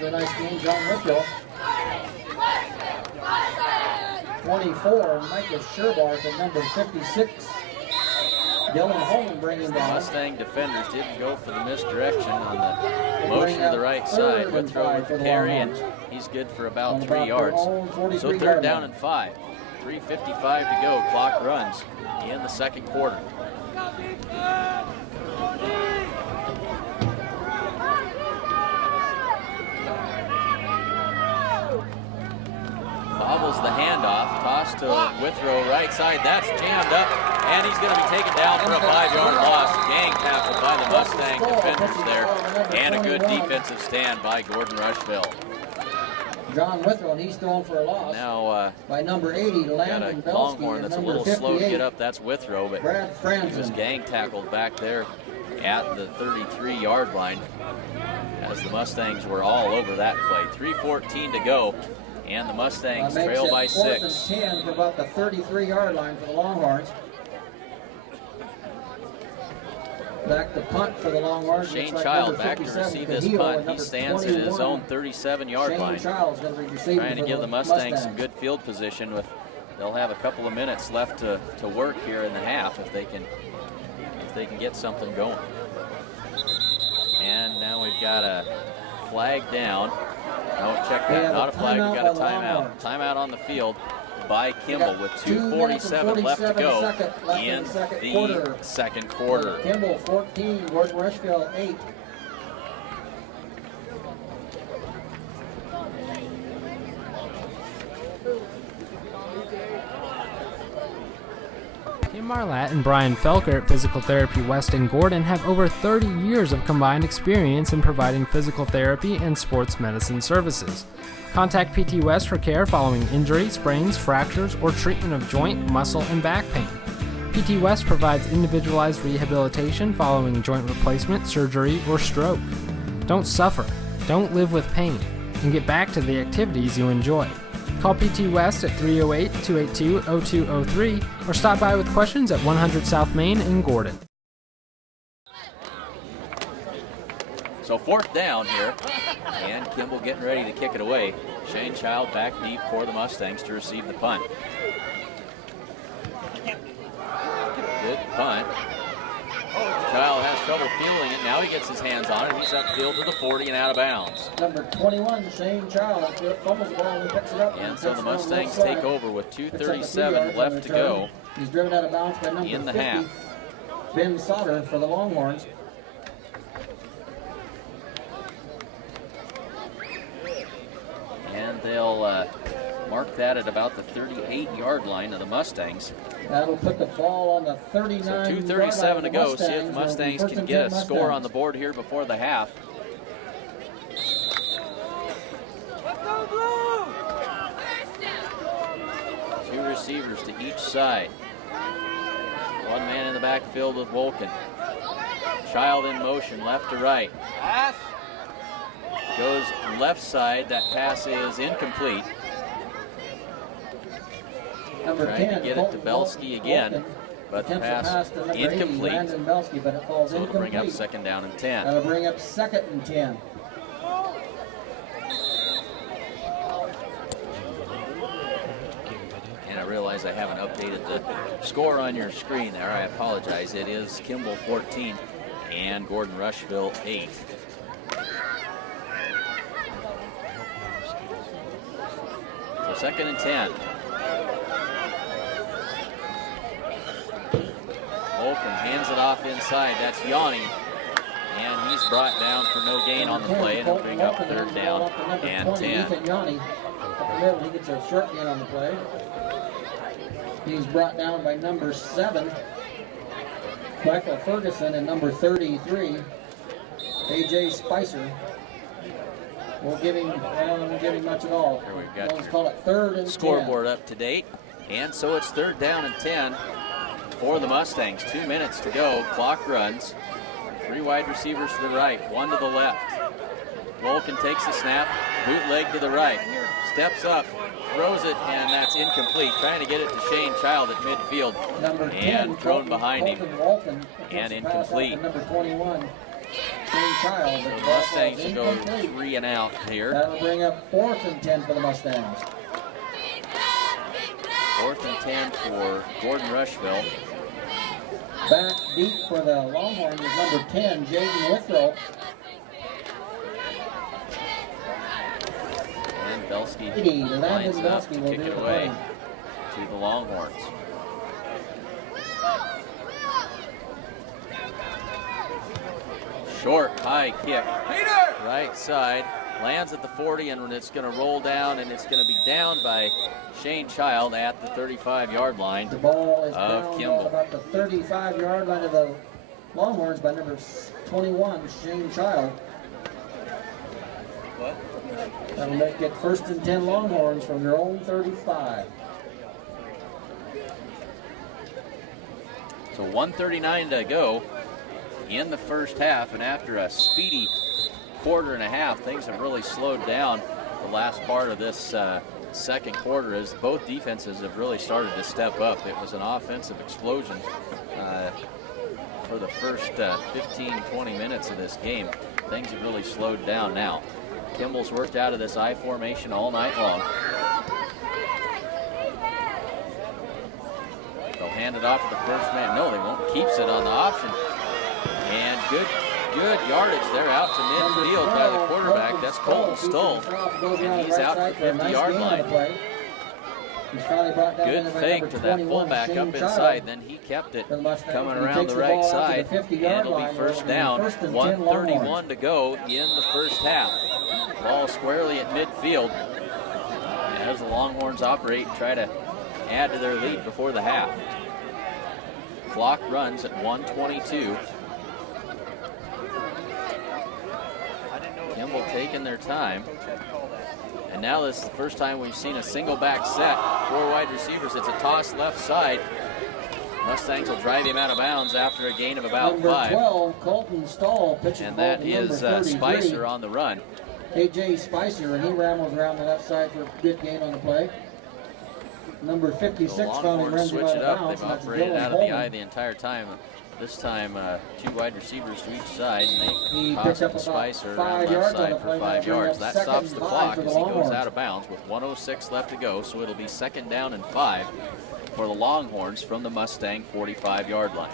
24, Micah Sherbarth, and number 56, Dylan Holman bringing The down. Mustang defenders didn't go for the misdirection on the motion to the right side. Withrow with the carry, and he's good for about 3 yards. So 3rd down and 5. 3:55 to go. Clock runs in the 2nd quarter. Bobbles the handoff, toss to Withrow, right side. That's jammed up, and he's going to be taken down for a 5-yard loss. Gang tackled by the Mustang defenders there, and a good defensive stand by Gordon Rushville. John Withrow, and he's thrown for a loss. Now by number 80, got Landon a Belsky, Longhorn and that's a number little 58, slow to get up. That's Withrow, but Brad he was Franzen. gang tackled back there at the 33-yard line as the Mustangs were all over that play. 3:14 to go, and the Mustangs Makes trail it by 4th 6. and 10 for about the 33-yard line for the Longhorns. Back to punt for the Longhorns. Shane Looks like Child number back to 57, receive this Cahillo, punt. and He number stands at his 21, own 37-yard Shane line. Child's going to be receiving Trying to for give the the Mustangs some good field position. They'll have a couple of minutes left to work here in the half if they can get something going. And now we've got a flag down. No, check that. Not a flag. We've got a timeout. Timeout on the field by Kimball with 2:47 left to go in the second quarter. Kimball 14, Gordon Rushville 8. Kim Marlatt and Brian Felker at Physical Therapy West in Gordon have over 30 years of combined experience in providing physical therapy and sports medicine services. Contact PT West for care following injury, sprains, fractures, or treatment of joint, muscle, and back pain. PT West provides individualized rehabilitation following joint replacement, surgery, or stroke. Don't suffer, don't live with pain, and get back to the activities you enjoy. Call PT West at 308-282-0203 or stop by with questions at 100 South Main in Gordon. So 4th down here, and Kimball getting ready to kick it away. Shane Child back deep for the Mustangs to receive the punt. Good punt. Child has trouble fielding it. Now he gets his hands on it. He's upfield to the 40 and out of bounds. Number 21, Shane Child, fumbles the ball and picks it up. And so the Mustangs take over with 2:37 left to go. He's driven out of bounds by number in the 50, half. Ben Sauter for the Longhorns. And they'll mark that at about the 38-yard line of the Mustangs. That'll put the ball on the 39. So 2:37 to go. See if the Mustangs can get a score on the board here before the half. Two receivers to each side. One man in the backfield with Wolken. Child in motion, left to right. Goes left side. That pass is incomplete. Number Trying 10, to get it to Belsky again, but the pass incomplete. Belsky, but it falls So it'll bring up incomplete. 2nd down and 10. That'll bring up 2nd and 10. And I realize I haven't updated the score on your screen there. I apologize. It is Kimball 14 and Gordon Rushville 8. So 2nd and 10. Holcomb hands it off inside. That's Yanni. And he's brought down for no gain on the play, and he'll bring up 3rd down and 10. Ethan Yanni, he gets a short gain on the play. He's brought down by number 7, Michael Ferguson, and number 33, A.J. Spicer. Won't give him much at all. Here we've got Let's call it 3rd and 10. Scoreboard up to date. And so it's 3rd down and 10 for the Mustangs. 2 minutes to go. Clock runs. 3 wide receivers to the right, 1 to the left. Wolken takes the snap, bootleg to the right, steps up, throws it, and that's incomplete. Trying to get it to Shane Child at midfield, Number 10, and thrown behind him, Walton, and incomplete. Number 21, Shane Child. So the Mustangs will go 3 and out here. That'll bring up 4th and 10 for the Mustangs. 4th and 10 for Gordon Rushville. Back deep for the Longhorns is number 10, Jaden Withrow. And Belsky Landon lines up Belsky to will kick do it the away play. to the Longhorns. Short, high kick, right side. Lands at the 40, and it's going to roll down, and it's going to be down by Shane Child at the 35-yard line The ball is of down Kimball. about the 35-yard line of the Longhorns by number 21, Shane Child. That'll make it 1st and 10 Longhorns from their own 35. So 1:39 to go in the first half, and after a speedy quarter and a half, things have really slowed down the last part of this second quarter as both defenses have really started to step up. It was an offensive explosion for the first 15-20 minutes of this game. Things have really slowed down now. Kimball's worked out of this I formation all night long. They'll hand it off to the first man. No, they won't. Keeps it on the option. And good yardage there out to midfield by the quarterback. That's Colton Stoll. And he's out to the 50-yard line. Good fake to that fullback up inside. Then he kept it coming around the right side. And it'll be first down. 1:31 to go in the first half. Ball squarely at midfield. As the Longhorns operate and try to add to their lead before the half. Clock runs at 1:22. Kimball taking their time. And now this is the first time we've seen a single back set. 4 wide receivers. It's a toss left side. Mustangs will drive him out of bounds after a gain of about 5. Number 12, Colton Stahl pitching. And that is Spicer on the run. A.J. Spicer, and he rambles around the left side for a good gain on the play. Number 56 found him runs switch out it of up. bounds. They've operated out of the eye the entire time. This time, 2 wide receivers to each side, and they toss it to Spicer around left side for 5 yards. That stops the clock as he goes out of bounds with 1:06 left to go, so it'll be 2nd down and 5 for the Longhorns from the Mustang 45-yard line.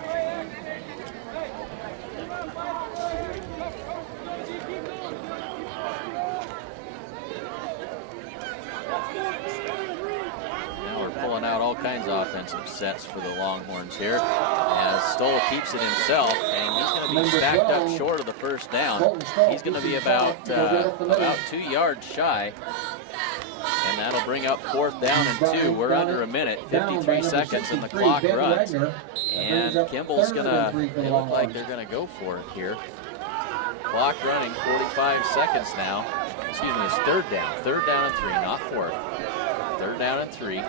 Pulling out all kinds of offensive sets for the Longhorns here as Stoll keeps it himself, and he's going to be stacked up short of the first down. He's going to be about 2 yards shy, and that'll bring up 4th down and 2. We're under a minute, 53 seconds, and the clock runs. And Kimball's going to, they look like they're going to go for it here. Clock running, 45 seconds now. Excuse me, it's 3rd down. 3rd down and 3, not 4th. 3rd down and 3.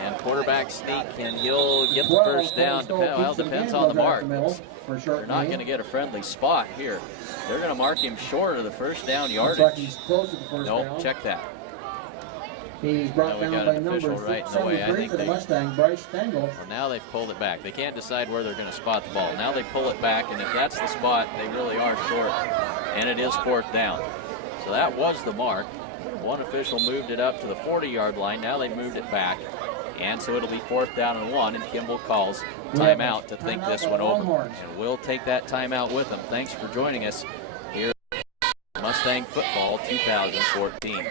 And quarterback sneak, and he'll get the first down. Well, depends on the mark. They're not going to get a friendly spot here. They're going to mark him short of the first down yardage. Nope, check that. He's brought down by number right in the way. I think for the Mustang, Bryce Stengel. Well, now they've pulled it back. They can't decide where they're going to spot the ball. Now they pull it back, and if that's the spot, they really are short, and it is 4th down. So that was the mark. One official moved it up to the 40-yard line. Now they moved it back. And so it'll be 4th down and 1, and Kimball calls timeout to think this one over. And we'll take that timeout with him. Thanks for joining us here at Mustang Football 2014.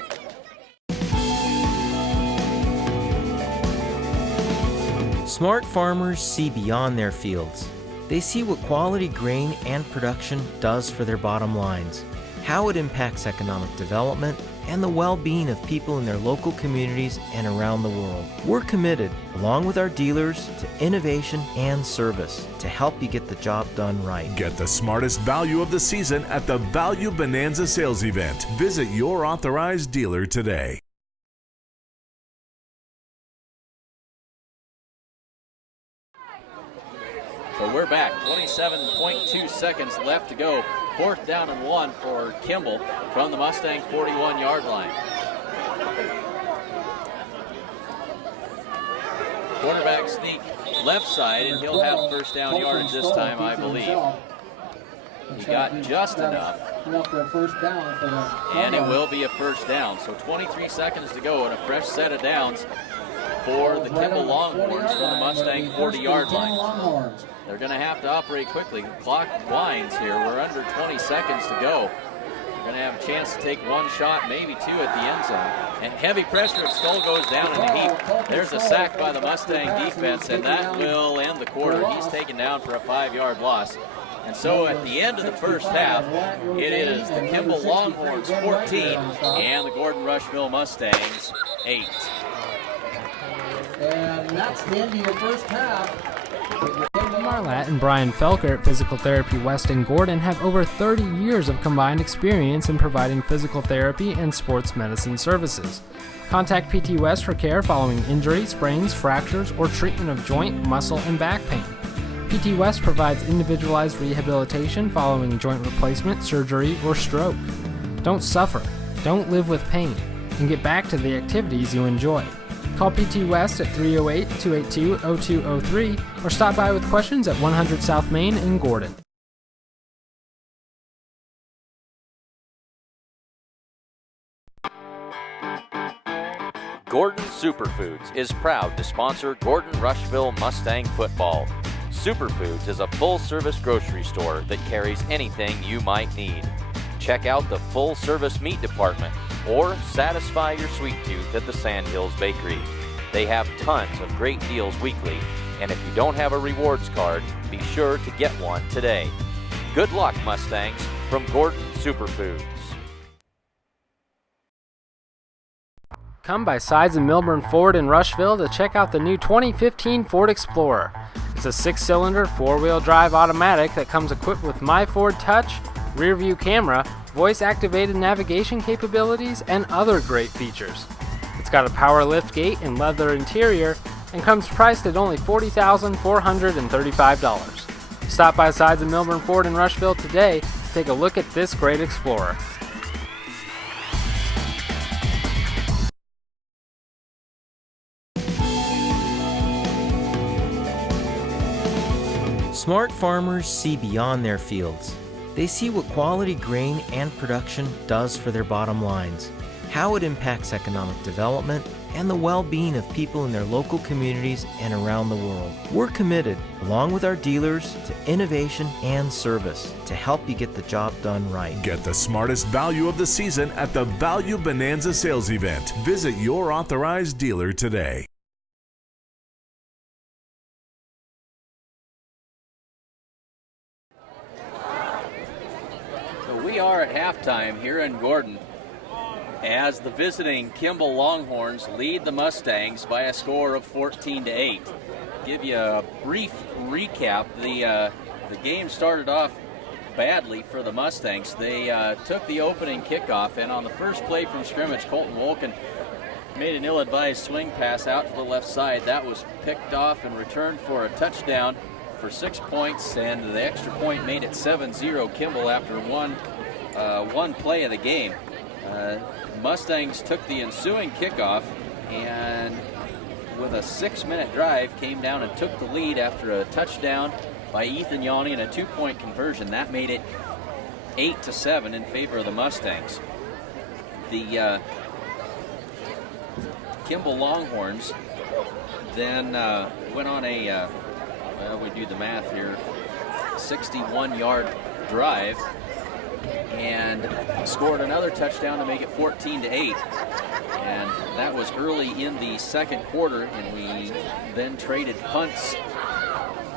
Smart farmers see beyond their fields. They see what quality grain and production does for their bottom lines, how it impacts economic development, and the well-being of people in their local communities and around the world. We're committed, along with our dealers, to innovation and service to help you get the job done right. Get the smartest value of the season at the Value Bonanza sales event. Visit your authorized dealer today. So we're back, 27.2 seconds left to go. 4th down and 1 for Kimball from the Mustang 41-yard line. Quarterback sneak left side, and he'll have first down yardage this time, I believe. He got just enough, and it will be a first down. So 23 seconds to go and a fresh set of downs for the Kimball Longhorns from the Mustang 40-yard line. They're going to have to operate quickly. The clock winds here. We're under 20 seconds to go. They're going to have a chance to take one shot, maybe 2 at the end zone. And heavy pressure, and Stoll goes down in a heap. There's a sack by the Mustang defense, and that will end the quarter. He's taken down for a 5-yard loss. And so at the end of the first half, it is the Kimball Longhorns 14 and the Gordon Rushville Mustangs 8. And that's the end of the first half. Marlatt and Brian Felker at Physical Therapy West in Gordon have over 30 years of combined experience in providing physical therapy and sports medicine services. Contact PT West for care following injury, sprains, fractures, or treatment of joint, muscle, and back pain. PT West provides individualized rehabilitation following joint replacement, surgery, or stroke. Don't suffer, don't live with pain, and get back to the activities you enjoy. Call PT West at 308-282-0203 or stop by with questions at 100 South Main in Gordon. Gordon Superfoods is proud to sponsor Gordon Rushville Mustang football. Superfoods is a full-service grocery store that carries anything you might need. Check out the full-service meat department or satisfy your sweet tooth at the Sandhills Bakery. They have tons of great deals weekly, and if you don't have a rewards card, be sure to get one today. Good luck, Mustangs, from Gordon Superfoods. Come by Sides and Milburn Ford in Rushville to check out the new 2015 Ford Explorer. It's a 6-cylinder, 4-wheel drive automatic that comes equipped with My Ford Touch, rear-view camera, voice-activated navigation capabilities, and other great features. It's got a power lift gate and leather interior and comes priced at only $40,435. Stop by Sides and Milburn Ford in Rushville today to take a look at this great Explorer. Smart farmers see beyond their fields. They see what quality grain and production does for their bottom lines, how it impacts economic development, and the well-being of people in their local communities and around the world. We're committed, along with our dealers, to innovation and service to help you get the job done right. Get the smartest value of the season at the Value Bonanza sales event. Visit your authorized dealer today. We are at halftime here in Gordon as the visiting Kimball Longhorns lead the Mustangs by a score of 14-8. Give you a brief recap. The game started off badly for the Mustangs. They took the opening kickoff, and on the first play from scrimmage, Colton Wolken made an ill-advised swing pass out to the left side. That was picked off and returned for a touchdown for 6 points, and the extra point made it 7-0 Kimball after one play of the game. Mustangs took the ensuing kickoff and with a 6-minute drive came down and took the lead after a touchdown by Ethan Yanni and a 2-point conversion. That made it 8-7 in favor of the Mustangs. The Kimball Longhorns then went on a we do the math here, 61-yard drive and scored another touchdown to make it 14-8. And that was early in the second quarter, and we then traded punts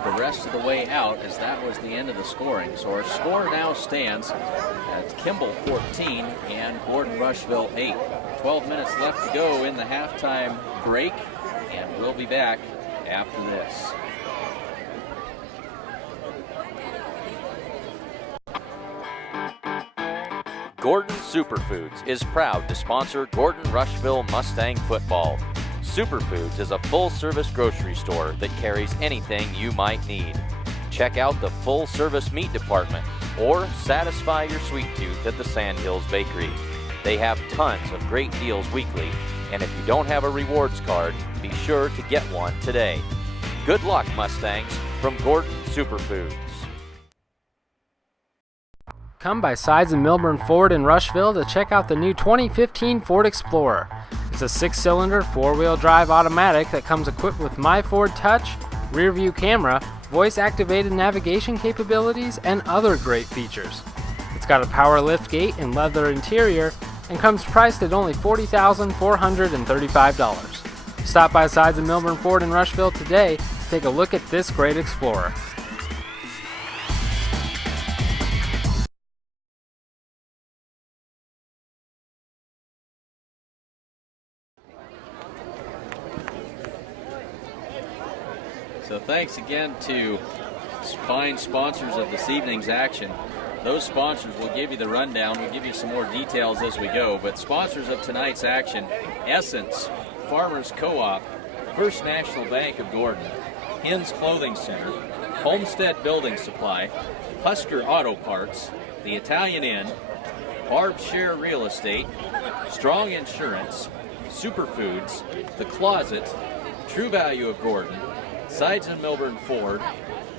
the rest of the way out as that was the end of the scoring. So our score now stands at Kimball 14 and Gordon Rushville 8. 12 minutes left to go in the halftime break, and we'll be back after this. Gordon Superfoods is proud to sponsor Gordon Rushville Mustang football. Superfoods is a full-service grocery store that carries anything you might need. Check out the full-service meat department or satisfy your sweet tooth at the Sandhills Bakery. They have tons of great deals weekly, and if you don't have a rewards card, be sure to get one today. Good luck, Mustangs, from Gordon Superfoods. Come by Sides and Milburn Ford in Rushville to check out the new 2015 Ford Explorer. It's a 6-cylinder, 4-wheel drive automatic that comes equipped with My Ford Touch, rear-view camera, voice-activated navigation capabilities, and other great features. It's got a power lift gate and leather interior and comes priced at only $40,435. Stop by Sides and Milburn Ford in Rushville today to take a look at this great Explorer. So thanks again to fine sponsors of this evening's action. Those sponsors will give you the rundown. We'll give you some more details as we go. But sponsors of tonight's action: Essence, Farmers Co-op, First National Bank of Gordon, Hens Clothing Center, Homestead Building Supply, Husker Auto Parts, the Italian Inn, Barb Share Real Estate, Strong Insurance, Superfoods, The Closet, True Value of Gordon, Sides and Milburn Ford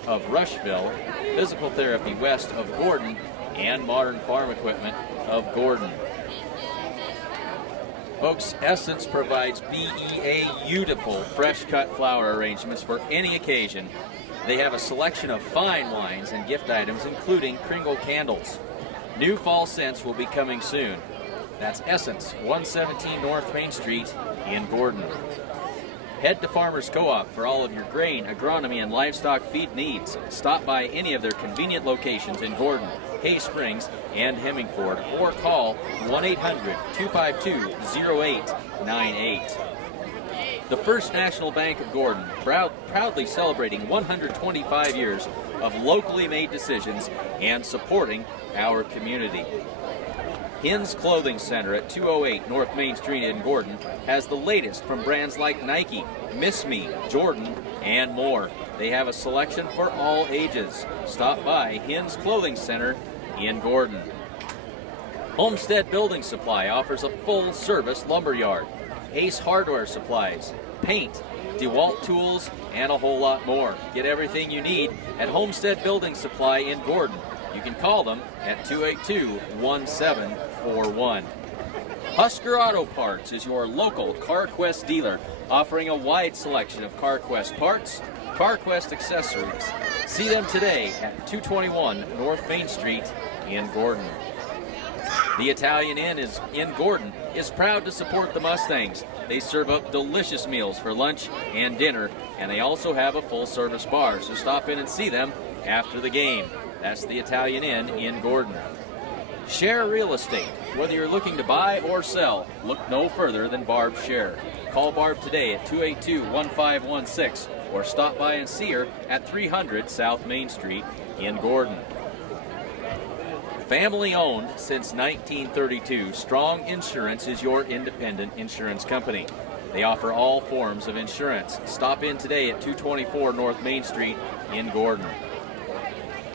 of Rushville, Physical Therapy West of Gordon, and Modern Farm Equipment of Gordon. Folks, Essence provides beautiful fresh-cut flower arrangements for any occasion. They have a selection of fine wines and gift items, including Kringle candles. New fall scents will be coming soon. That's Essence, 117 North Main Street in Gordon. Head to Farmers Co-op for all of your grain, agronomy, and livestock feed needs. Stop by any of their convenient locations in Gordon, Hay Springs, and Hemingford, or call 1-800-252-0898. The First National Bank of Gordon, proudly celebrating 125 years of locally made decisions and supporting our community. Hens Clothing Center at 208 North Main Street in Gordon has the latest from brands like Nike, Miss Me, Jordan, and more. They have a selection for all ages. Stop by Hens Clothing Center in Gordon. Homestead Building Supply offers a full-service lumber yard. Ace Hardware Supplies, paint, DeWalt tools, and a whole lot more. Get everything you need at Homestead Building Supply in Gordon. You can call them at 282-1741. Husker Auto Parts is your local CarQuest dealer, offering a wide selection of CarQuest parts, CarQuest accessories. See them today at 221 North Main Street in Gordon. The Italian Inn in Gordon is proud to support the Mustangs. They serve up delicious meals for lunch and dinner, and they also have a full-service bar, so stop in and see them after the game. That's the Italian Inn in Gordon. Share Real Estate. Whether you're looking to buy or sell, look no further than Barb Share. Call Barb today at 282-1516 or stop by and see her at 300 South Main Street in Gordon. Family owned since 1932, Strong Insurance is your independent insurance company. They offer all forms of insurance. Stop in today at 224 North Main Street in Gordon.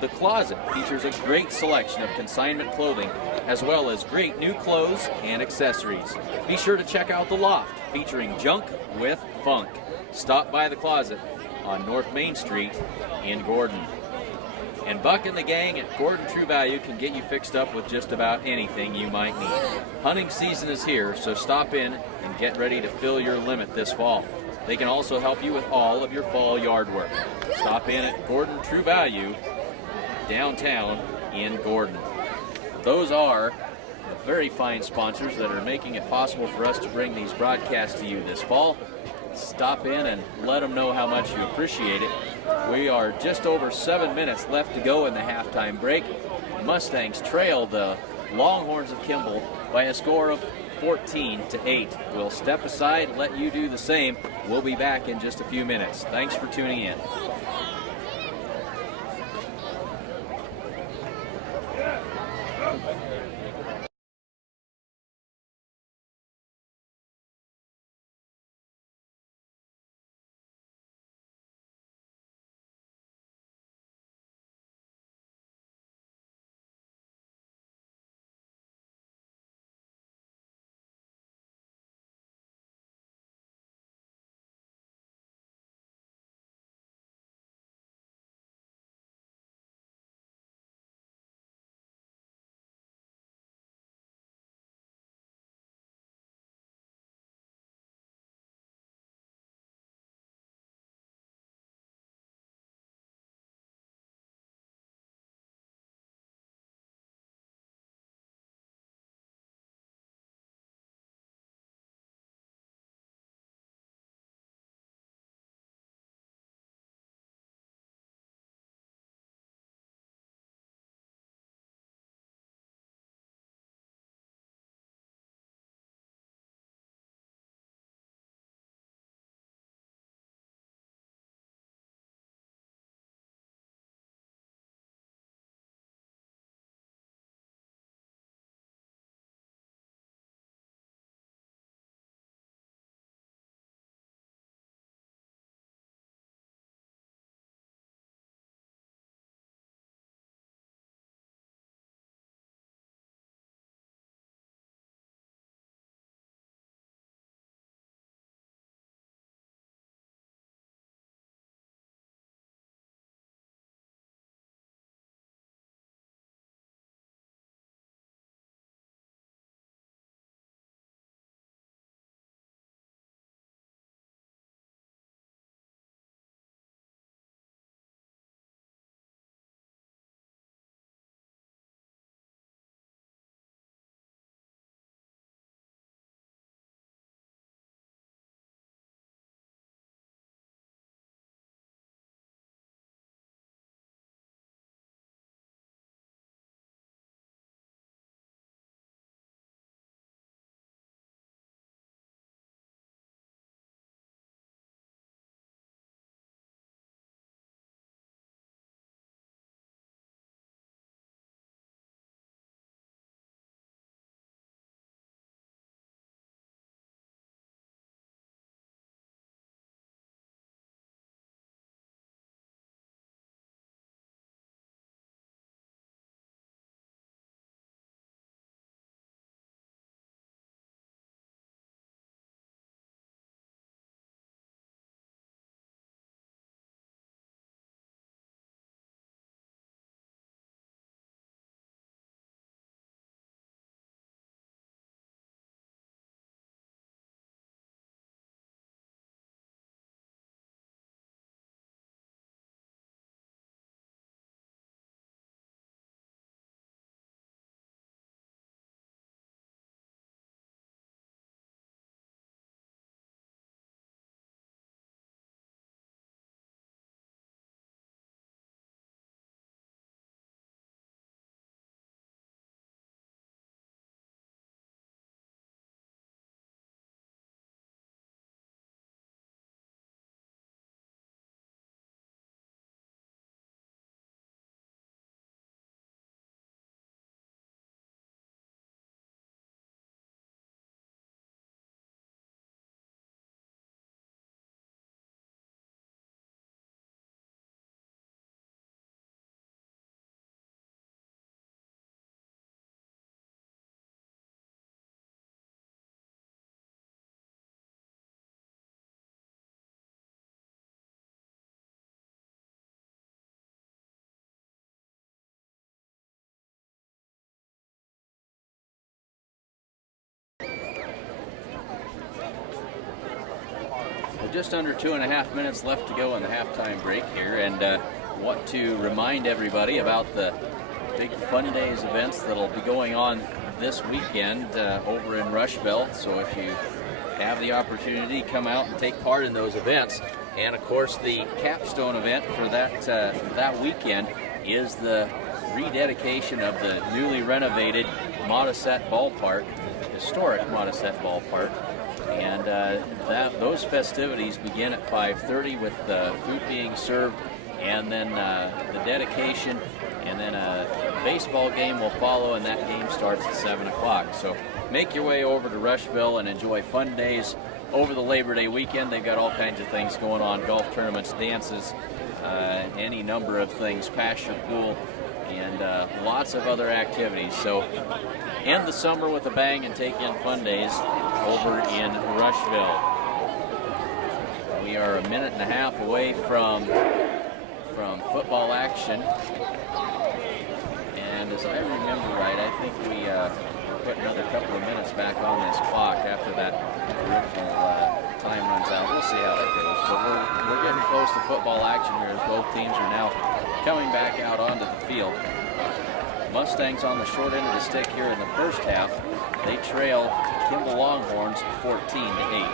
The Closet features a great selection of consignment clothing, as well as great new clothes and accessories. Be sure to check out The Loft, featuring junk with funk. Stop by The Closet on North Main Street in Gordon. And Buck and the gang at Gordon True Value can get you fixed up with just about anything you might need. Hunting season is here, so stop in and get ready to fill your limit this fall. They can also help you with all of your fall yard work. Stop in at Gordon True Value downtown in Gordon. Those are the very fine sponsors that are making it possible for us to bring these broadcasts to you this fall. Stop in and let them know how much you appreciate it. We are just over 7 minutes left to go in the halftime break. The Mustangs trail the Longhorns of Kimball by a score of 14-8. We'll step aside and let you do the same. We'll be back in just a few minutes. Thanks for tuning in. Just under 2.5 minutes left to go in the halftime break here, and want to remind everybody about the big Fun Days events that'll be going on this weekend over in Rushville. So if you have the opportunity, come out and take part in those events. And of course, the capstone event for that weekend is the rededication of the newly renovated Motorsport Ballpark, historic Motorsport Ballpark. And those festivities begin at 5:30 with food being served, and then the dedication, and then a baseball game will follow, and that game starts at 7 o'clock. So make your way over to Rushville and enjoy Fun Days over the Labor Day weekend. They've got all kinds of things going on, golf tournaments, dances, any number of things, pasture pool, and lots of other activities. So end the summer with a bang and take in Fun Days over in Rushville. We are a minute and a half away from football action, and as I remember right, I think we put another couple of minutes back on this clock after that original time runs out. We'll see how that goes, but we're getting close to football action here as both teams are now coming back out onto the field. Mustangs on the short end of the stick here in the first half. They trail Kimball Longhorns 14-8.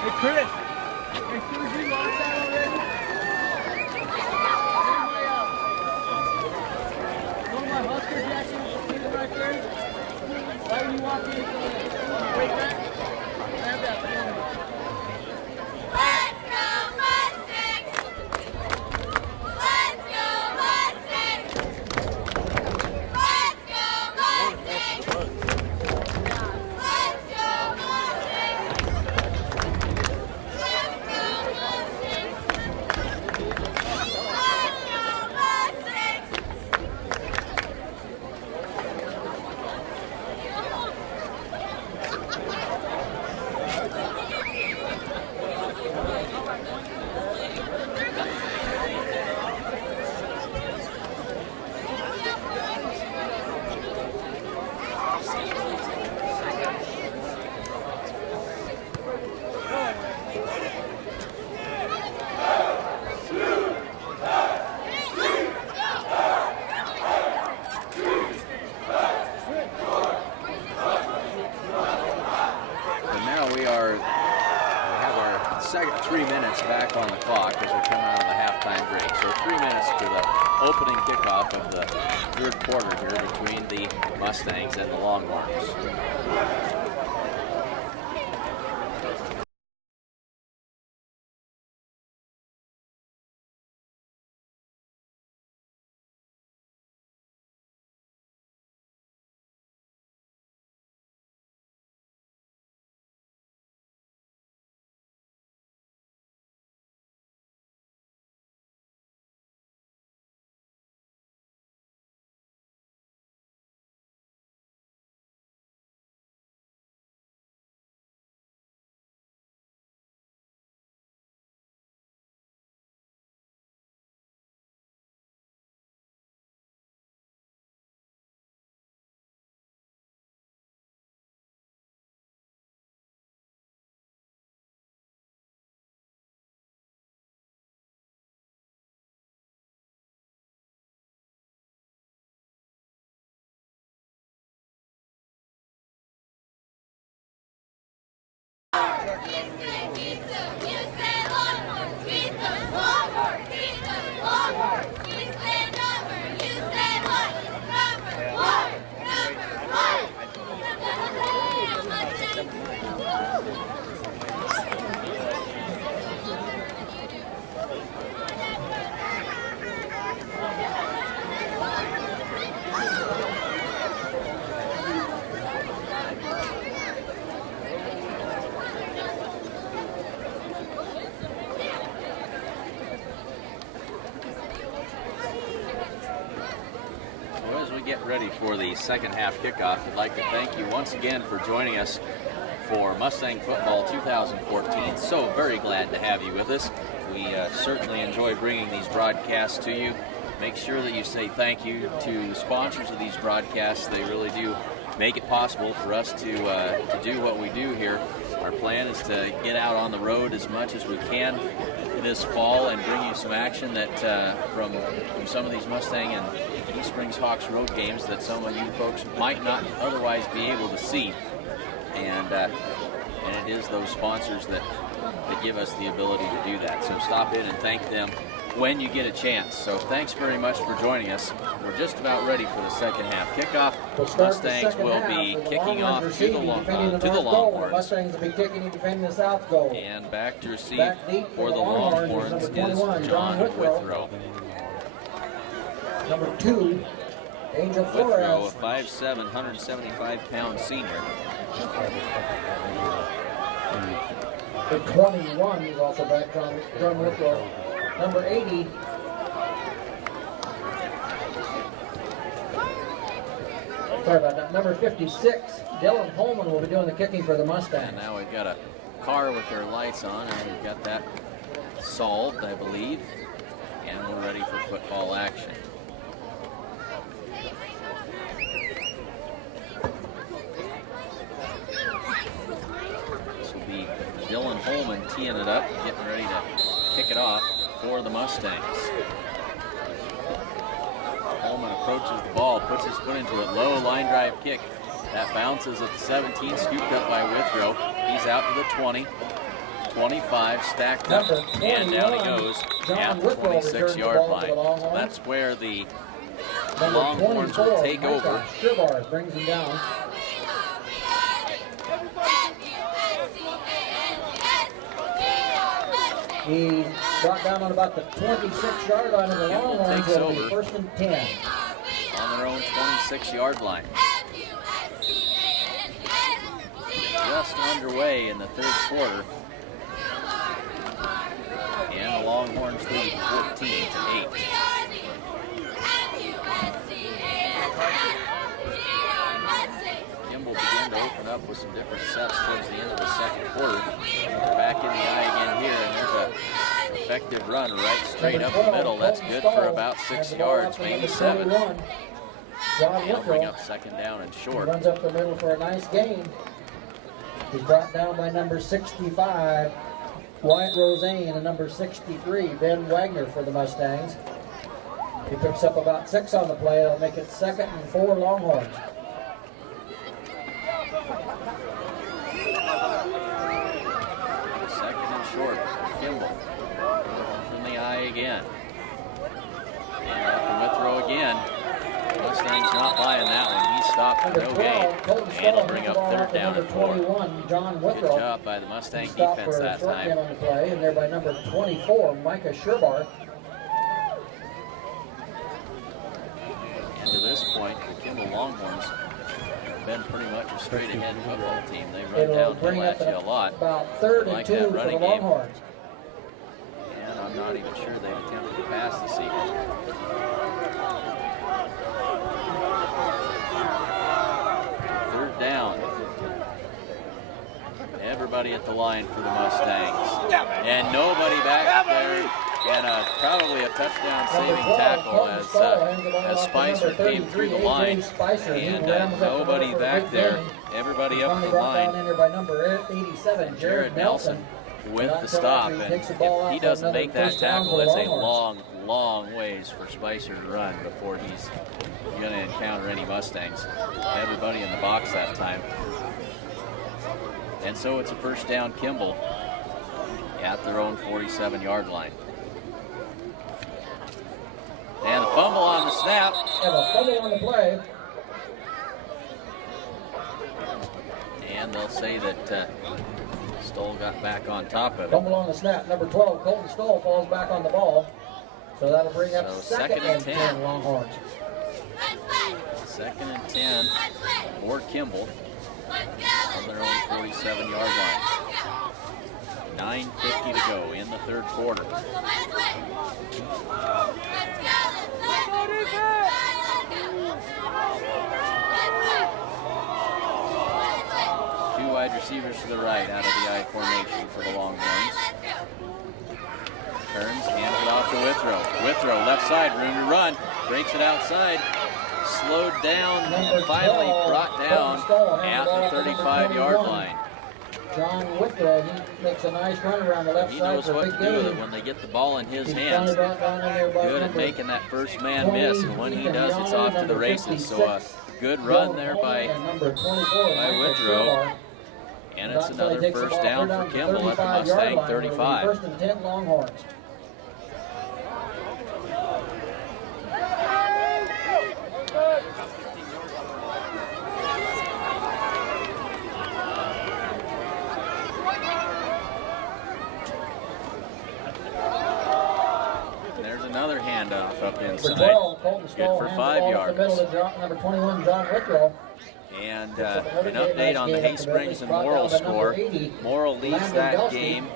Hey, Chris. Hey, Susie, you lost that already? One of my Husker jackets right there. Why would you walk in? Wait back. Grab that phone. Let's go Mustangs! Let's go Mustangs! Let's go Mustangs! Let's go back on the clock as we're coming out of the halftime break. So 3 minutes to the opening kickoff of the third quarter here between the Mustangs and the Longhorns. Get ready for the second half kickoff. I'd like to thank you once again for joining us for Mustang Football 2014. So very glad to have you with us. We certainly enjoy bringing these broadcasts to you. Make sure that you say thank you to sponsors of these broadcasts. They really do make it possible for us to do what we do here. Our plan is to get out on the road as much as we can this fall and bring you some action that from some of these Mustang and East Springs Hawks road games that some of you folks might not otherwise be able to see. And it is those sponsors that give us the ability to do that. So stop in and thank them when you get a chance. So thanks very much for joining us. We're just about ready for the second half kickoff. Mustangs will be kicking off to the Longhorns. Mustangs will be kicking and defending the south goal. And back to receive for the Longhorns is John Withrow. Number 2, Angel Withrow, a Flores. 5'7", 175-pound senior. The 21 is also back, John Withrow. Number 80, sorry about that. Number 56, Dylan Holman will be doing the kicking for the Mustangs. And now we've got a car with their lights on, and we've got that solved, I believe. And we're ready for football action. This will be Dylan Holman teeing it up, getting ready to kick it off for the Mustangs. Holman approaches the ball, puts his foot into it, low line drive kick. That bounces at the 17, scooped up by Withrow. He's out to the 20, 25, stacked up, and down he goes at the 26-yard line. That's where the Longhorns will take over. Sherbar brings him down. He's brought down on about the 26-yard line of the Longhorns. Takes over. First and 10. On their own 26-yard line. Just underway in the third quarter. And the Longhorns lead 14-8. Kimball began to open up with some different sets towards the end of the second quarter. Back in the eye again here, and there's an effective run right straight up the middle. That's good for about 6 yards, maybe 7. That'll bring up second down and short. Runs up the middle for a nice gain. He's brought down by number 65, Wyatt Rosane, and number 63, Ben Wagner for the Mustangs. He picks up about 6 on the play. It'll make it 2nd and 4 Longhorns. Second and short, Kimball. In the eye again. And up from Withrow again. Mustang's not buying that one. He stopped for no gain. And he'll bring up third down and 4. Good job by the Mustang defense that time. On the play, and there by number 24, Micah Sherbar. And to this point, the Kimball Longhorns have been pretty much a straight ahead football team. They run downhill at you a lot. About 3rd and 2 for the Longhorns. And I'm not even sure they've attempted to pass this evening. Third down. Everybody at the line for the Mustangs. And nobody back there. And probably a touchdown saving tackle as Spicer came through the line. And nobody back there. Everybody up the line. By number 87, Jared Nelson with the stop. And if he doesn't make that tackle, it's a long ways for Spicer to run before he's going to encounter any Mustangs. Everybody in the box that time. And so it's a first down Kimball at their own 47-yard line. And a fumble on the snap. And a fumble on the play. And they'll say that Stoll got back on top of it. Fumble on the snap. Number 12, Colton Stoll falls back on the ball. So that'll bring up second and 10 Longhorns. Second and 10 for Kimball on their own 47-yard line. 9:50 to go in the third quarter. 2 wide receivers to the right out of the I formation for the Longhorns. Turns, hands it off to Withrow. Withrow, left side, room to run. Breaks it outside. slowed down and Number finally 12, brought down Colton Stoll, at handball the to number 35-yard 21. line. John Withrow, he makes a nice run around the left He side knows for a what big to do with it gain. when they get the ball in his He's hands. finally brought down in there by Good at number making that first man 20, miss, and when he Ethan does, it's Young, off to the number races. So a 56, good run Joe there Coleman, by and number 24, Michael Withrow. Sherbar. And it's Not until he another takes the first ball down clear for to Kimball at the 35-yard Mustang line, where it'll be 35. First and 10 Longhorns. There's another handoff up Number inside. 12, Colton Good Stoll for hands 5 the ball yards. up the middle to number 21, John Withrow. And an update on the Hay Springs and Morrill score. Morrill leads that game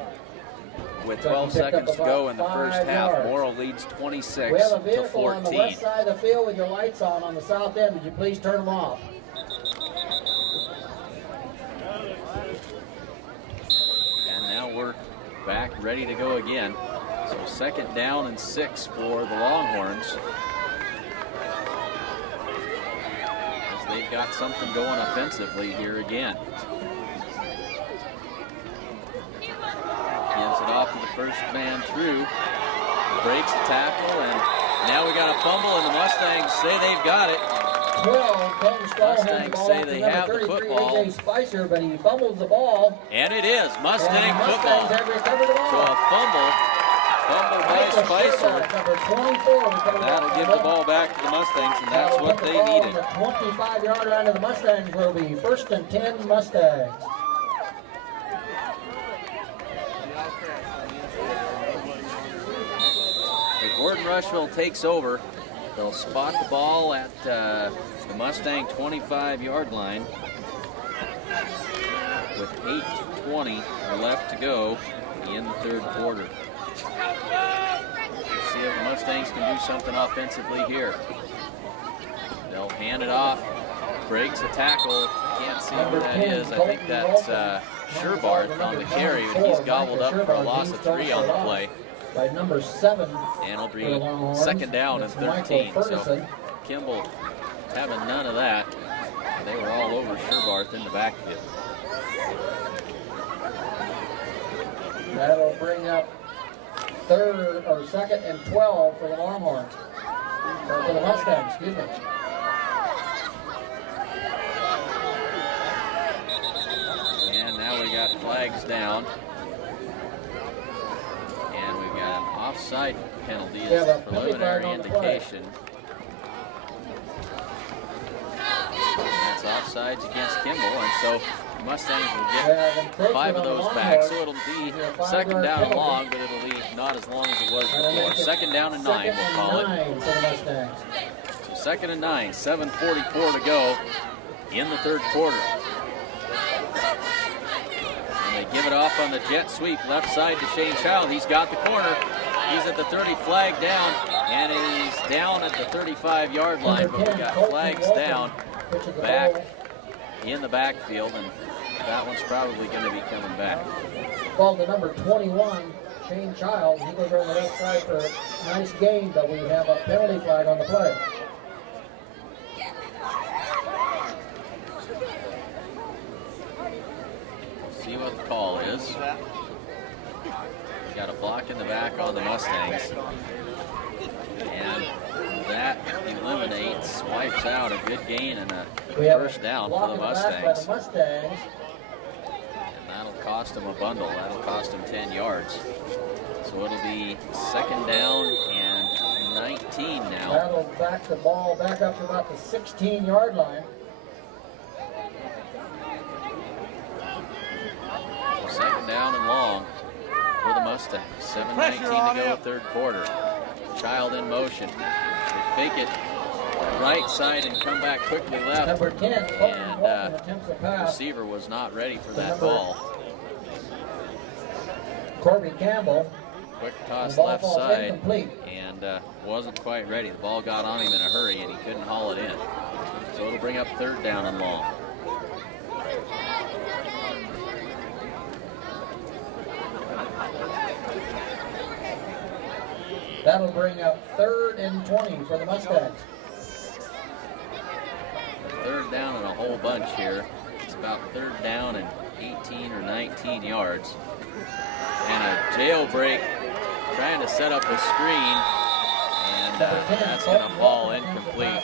with 12 seconds to go in the first half. Morrill leads We 26 have a to vehicle on the 14. west side of the field with your lights on the south end. Would you please turn them off? And now we're back ready to go again. So second down and 6 for the Longhorns. As they've got something going offensively here again. Gives it off to the first man through. Breaks the tackle, and now we got a fumble, and the Mustangs say they've got it. 12, Colton Stoll hands the Mustangs ball say off to they number have the 33, football. AJ Spicer, but he fumbles the ball. And it is Mustang and the football. Mustangs have recovered the So a ball. fumble by Michael Spicer. Sherbar, number 24, recovered That'll that give the fumble. ball back to the Mustangs, and that's That'll what put the they ball on needed. the 25-yard line of the Mustangs will be first and 10 Mustangs. So Gordon Rushville takes over. They'll spot the ball at the Mustang 25-yard line with 8:20 left to go in the third quarter. Let's see if the Mustangs can do something offensively here. They'll hand it off. Breaks a tackle. Can't see who that is. I think that's Sherbarth on the carry, but he's gobbled up for a loss of 3 on the play. By number 7. And it'll for be the Longhorns. second down and It's Michael 13. So Ferguson. Kimball having none of that. They were all over Sherbarth in the backfield. That'll bring up second and 12 for the Longhorns. Or for the Mustangs, excuse me. And now we got flags down. And we've got an offside penalty We as have the a penalty flag preliminary on the play. indication. That's offsides against Kimball, and so the Mustangs will get 5 of those back. So it'll be second down and long, but it'll be not as long as it was before. Second down and 9, we'll call it. Second and 9 for the Mustangs. Second and 9, 7:44 to go in the third quarter. And they give it off on the jet sweep left side to Shane Child. He's got the corner. He's at the 30, flag down, and he's down at the 35-yard line, but we got flags down back in the backfield, and that one's probably going to be coming back. Ball to number 21, Shane Child. He goes around the left side for a nice gain, but we have a penalty flag on the play. See what the call is. Got a block in the back on the Mustangs. And that eliminates, wipes out a good gain and a We have first a down block for the in back by Mustangs. the Mustangs. And that'll cost them a bundle. That'll cost them 10 yards. So it'll be second down and 19 now. That'll back the ball back up to about the 16-yard line. So second down and long for the Mustangs. 7:19 to go, third quarter. Child in motion. They fake it right side and come back quickly left. Number 10, And Colton attempts a pass. receiver was not ready for that Number- ball. Corby Campbell. Quick toss The ball left falls side incomplete. and wasn't quite ready. The ball got on him in a hurry and he couldn't haul it in. So it'll bring up third down and long. That'll bring up third and 20 for the Mustangs. whole bunch here. It's about 3rd down and 18 or 19 yards. And a jailbreak trying to set up a screen. And that's going to fall incomplete.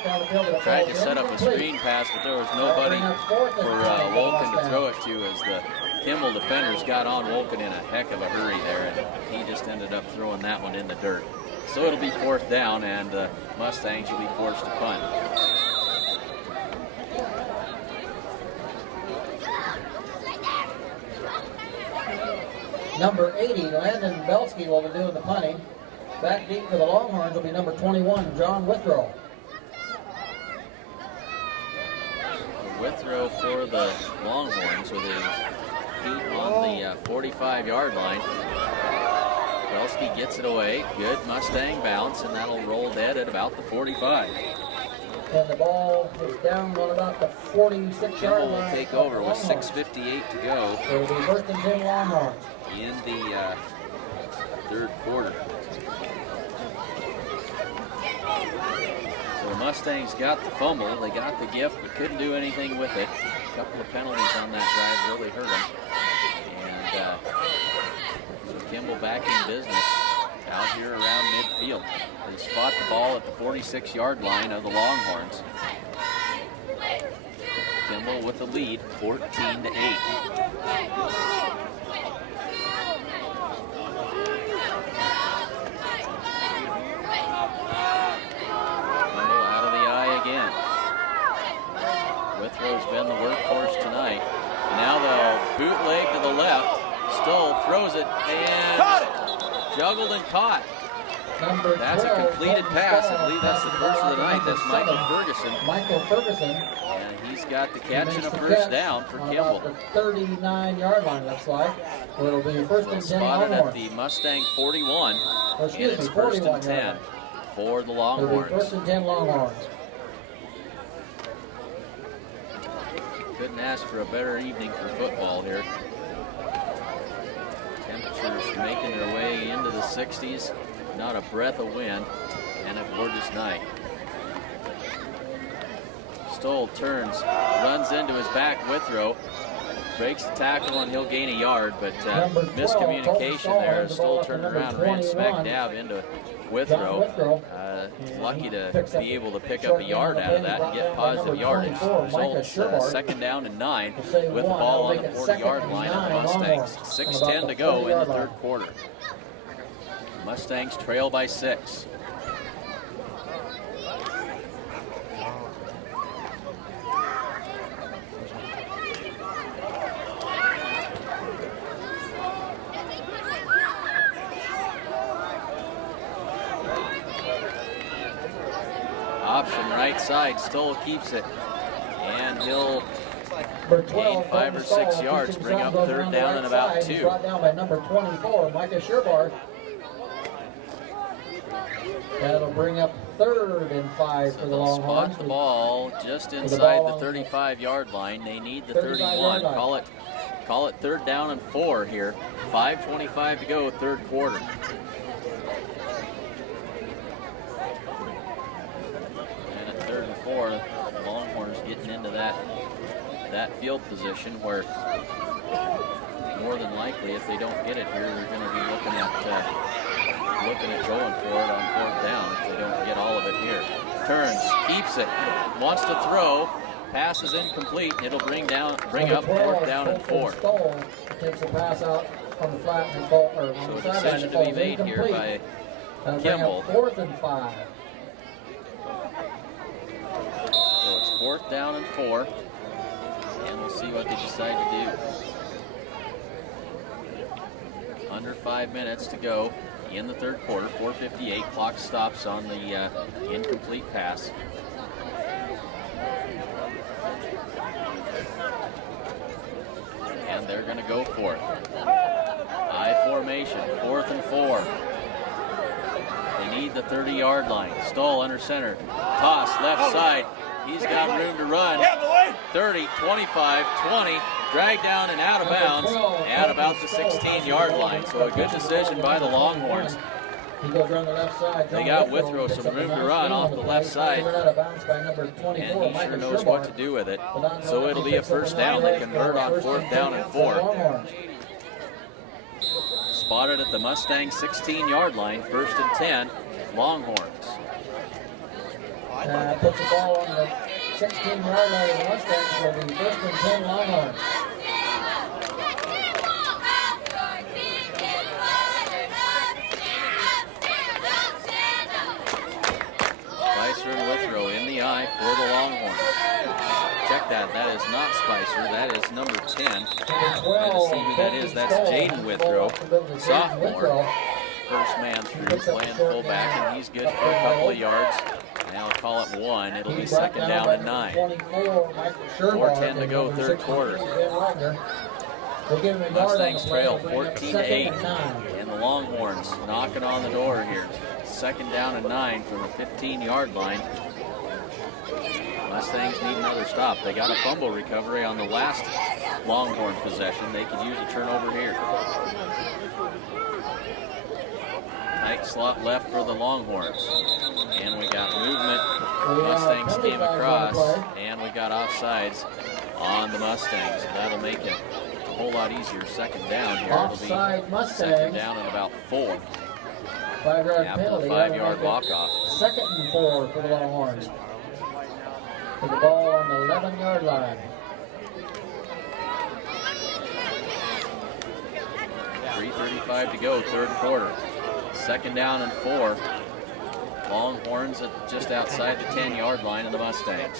Tried to set up a screen pass, but there was nobody for Wolken to throw it to as the Kimball defenders got on Wolken in a heck of a hurry there, and he just ended up throwing that one in the dirt. So it'll be 4th down, and the Mustangs will be forced to punt. Number 80, Landon Belsky, will be doing the punting. Back deep for the Longhorns will be number 21, John Withrow. Withrow for the Longhorns with his feet on the 45-yard line. Belsky gets it away. Good Mustang bounce, and that'll roll dead at about the 45. And the ball is down on about the 46-yard Kimball line. will take over with 6:58 to go. It will be 1st and 10 Longhorns. In the 3rd quarter. So the Mustangs got the fumble, they got the gift, but couldn't do anything with it. A couple of penalties on that drive really hurt them. And so Kimball back in business out here around midfield. They spot the ball at the 46-yard line of the Longhorns. Kimball with the lead, 14-8. Withrow's been the workhorse tonight. Now the bootleg to the left. Stoll throws it and juggled and caught. That's a completed pass. I believe that's the first of the night. That's Michael Ferguson. Michael Ferguson. And he's got the catch and a first down for Kimball. The 39-yard line, looks like. So it'll be 1st and 10 Spotted Longhorns. at the Mustang 41. Oh, And it's 1st and 10 for the Longhorns. 1st and 10 Longhorns. Couldn't ask for a better evening for football here. Temperatures making their way into the 60s. Not a breath of wind, and a gorgeous night. Stoll turns, runs into his back Withrow, breaks the tackle, and he'll gain a yard, but miscommunication there. Stoll turned around and ran smack dab into Withrow. Lucky to be able to pick up a yard out of that and get positive yardage. Results 2nd down and 9 with the ball on the 40-yard line of the Mustangs. 6:10 to go in the 3rd quarter. Mustangs trail by 6. Option right side, Stoll keeps it, and he'll gain 5 or 6 yards, bring up 3rd down and about 2. Brought down by number 24, Micah Sherbar. That'll bring up 3rd and 5 for the Longhorns. Spot the ball just inside the 35-yard line. They need the 31. Call it 3rd down and 4 here. 5:25 to go, 3rd quarter. And at 3rd and 4, the Longhorns getting into that field position where more than likely, if they don't get it here, they're going to be looking at going for it on 4th down if they don't get all of it here. Turns, keeps it, wants to throw, pass is incomplete. It'll bring up 4th down and 4. Takes the pass out on the flat and fall, or on So the a decision to be made here by Kimball. 4th and 5. So it's 4th down and 4. And we'll see what they decide to do. Under 5 minutes to go in the 3rd quarter. 4:58. Clock stops on the incomplete pass. And they're going to go for it. I formation. 4th and 4. They need the 30-yard line. Stoll under center. Toss left side. He's got room to run. 30, 25, 20. Dragged down and out of bounds at about the 16-yard line. So a good decision by the Longhorns. He goes around the left side. They got Withrow some room to run off the left side, and he sure knows what to do with it. So it'll be a first down. They convert on 4th down and 4. Spotted at the Mustang 16-yard line, 1st and 10, Longhorns. Puts the ball on the 16-yard line of the Mustangs. Will be 1st and 10, Longhorns. Spicer and Withrow in the eye for the Longhorns. Check that. That is not Spicer. That is number 10. Trying to see who that is. That's Jaden Withrow, sophomore. First man through, playing fullback, and he's good for a couple of yards. Now I'll call it 1. It'll be 2nd down and 9. 4:10 to go, 3rd quarter. Mustangs trail 14-8, and the Longhorns knocking on the door here. 2nd down and 9 from the 15-yard line. Mustangs need another stop. They got a fumble recovery on the last Longhorn possession. They could use a turnover here. Tight slot left for the Longhorns. And we got movement. Mustangs came across, and we got offsides on the Mustangs. That'll make it a whole lot easier. 2nd down here. It'll be 2nd down and about 4. 5-yard After penalty. the 5-yard walk-off. 2nd and 4 for the Longhorns. With the ball on the 11-yard line. 3:35 to go, 3rd quarter. 2nd down and 4. Longhorns at just outside the 10-yard line of the Mustangs.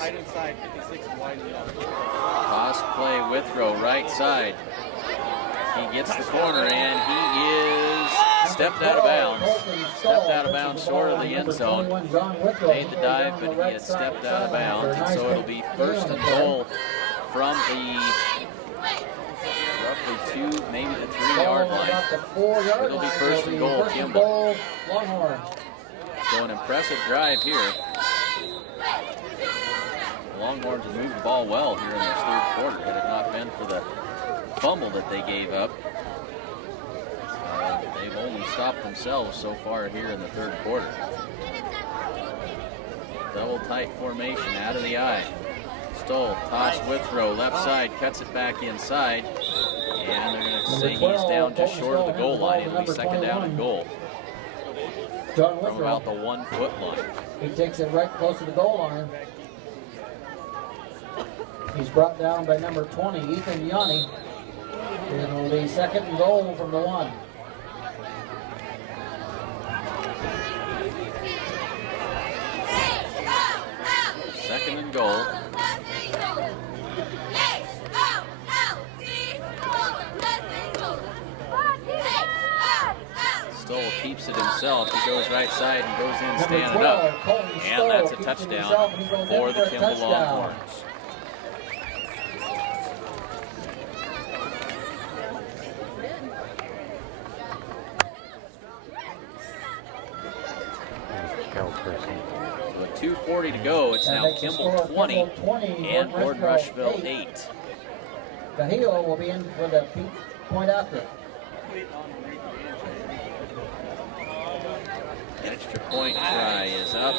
Toss play, Withrow, right side. He gets the corner, and he is stepped out of bounds. Stepped out of bounds short of the end zone. Made the dive, but he had stepped out of bounds. And so it'll be 1st and goal from the roughly 2, maybe the 3-yard line. It'll be 1st and goal, Kimball. So an impressive drive here. The Longhorns have moved the ball well here in this 3rd quarter. Had it not been for the fumble that they gave up, they've only stopped themselves so far here in the 3rd quarter. Double tight formation out of the eye. Stoll, toss, Withrow, left side, cuts it back inside, and they're going to say he's down just short of the goal line. It'll be 2nd down and goal from about the 1-foot line. He takes it right close to the goal line. He's brought down by number 20, Ethan Yanni. It'll be 2nd and goal from the 1. Second and goal. Stoll keeps it himself. He goes right side and goes in standing up. And that's a touchdown for the Kimball Longhorns. With 2:40 to go, it's now Kimball 20 and Gordon Rushville 8. Cahillo will be in for the point after. Extra point try is up,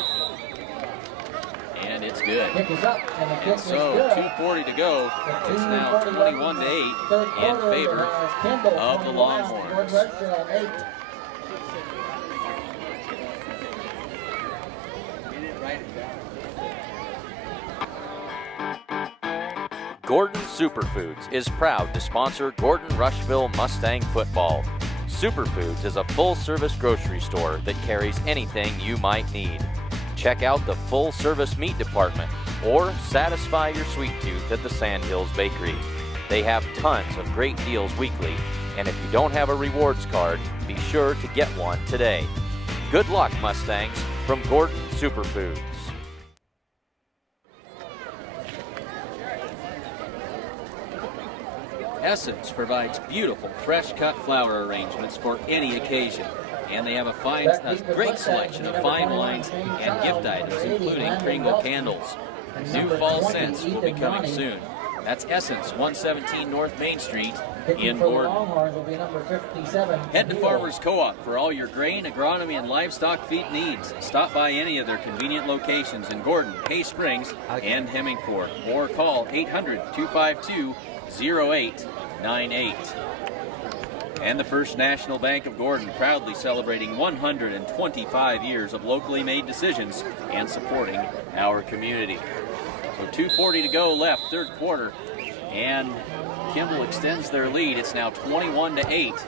and it's good. Kick is up, and the kick is So good. 2:40 to go. It's now 21-8 in favor of the Longhorns. Gordon Superfoods is proud to sponsor Gordon Rushville Mustang football. Superfoods is a full-service grocery store that carries anything you might need. Check out the full-service meat department or satisfy your sweet tooth at the Sandhills Bakery. They have tons of great deals weekly, and if you don't have a rewards card, be sure to get one today. Good luck, Mustangs, from Gordon Superfoods. Essence provides beautiful, fresh-cut flower arrangements for any occasion. And they have a great selection of fine wines and gift items, including Kringle candles. New fall scents will be coming soon. That's Essence, 117 North Main Street Kicking in for the Gordon. Longhorns will be number 57. Head to Kimball. Farmers Co-op for all your grain, agronomy, and livestock feed needs. Stop by any of their convenient locations in Gordon, Hay Springs, and Hemingford, or call 800-252-0898. And the First National Bank of Gordon, proudly celebrating 125 years of locally made decisions and supporting our community. So 2:40 to go left, third quarter, and Kimball extends their lead. It's now 21-8.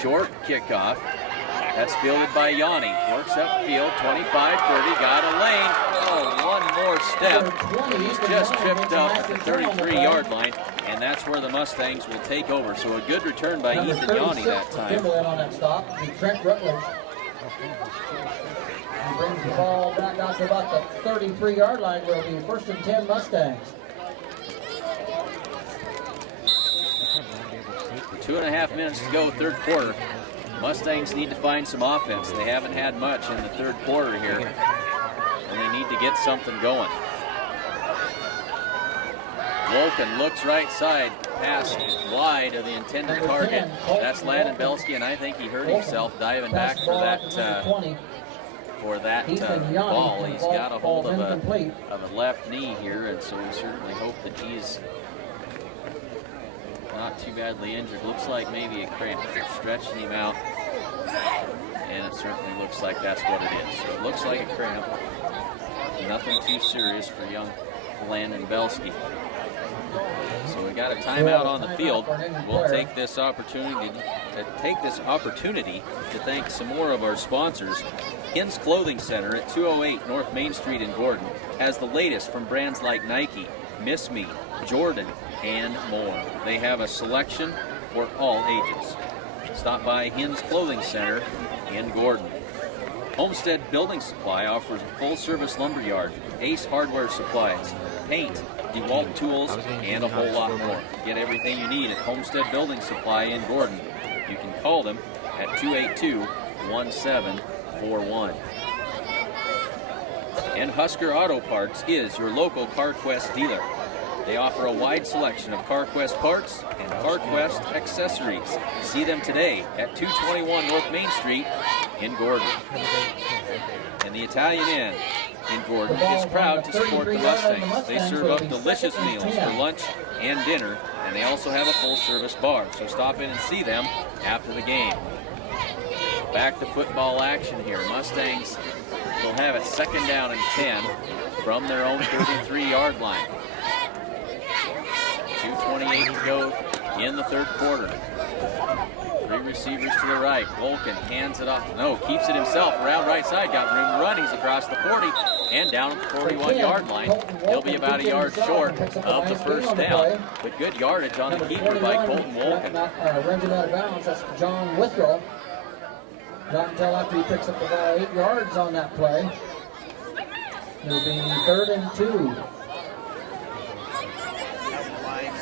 Short kickoff. That's fielded by Yanni. Works upfield, 25-30, got a lane. Oh, one more step. He's just tripped up at the 33-yard line, and that's where the Mustangs will take over. So a good return by Number Ethan Yanni 36, that time. Kimball in on that stop. Trent Rutledge. He brings the ball back out to about the 33-yard line where it'll be first and 10 Mustangs. 2.5 minutes to go, third quarter. Mustangs need to find some offense. They haven't had much in the third quarter here, and they need to get something going. Wolken looks right side, pass wide of the intended target. That's Landon Belsky, and I think he hurt himself diving back for that ball. He's got a hold of a left knee here, and so we certainly hope that he's not too badly injured. Looks like maybe a cramp. They're stretching him out, and it certainly looks like that's what it is. So it looks like a cramp. Nothing too serious for young Landon Belsky. So we got a timeout on the field. We'll take this opportunity to thank some more of our sponsors. Hins Clothing Center at 208 North Main Street in Gordon has the latest from brands like Nike, Miss Me, Jordan, and more. They have a selection for all ages. Stop by Hins Clothing Center in Gordon. Homestead Building Supply offers a full-service lumber yard, Ace Hardware Supplies, paint, DeWalt tools, and a whole lot more. Get everything you need at Homestead Building Supply in Gordon. You can call them at 282-1741. And Husker Auto Parts is your local CarQuest dealer. They offer a wide selection of CarQuest parts and CarQuest accessories. See them today at 221 North Main Street in Gordon. And the Italian Inn in Gordon is proud to support the Mustangs. They serve up delicious meals for lunch and dinner, and they also have a full-service bar. So stop in and see them after the game. Back to football action here. Mustangs will have it second down and 10 from their own 33-yard line. 2:28 to go in the third quarter. Three receivers to the right. Volken hands it off. No, keeps it himself. Around right side. Got room to run. He's across the 40 and down at the 41-yard line. He'll be about a yard short of the first down. But good yardage on the keeper by Colton Volken. Runs it out of bounds. That's John Withrow. Not until after he picks up about 8 yards on that play. It'll be 3rd and 2.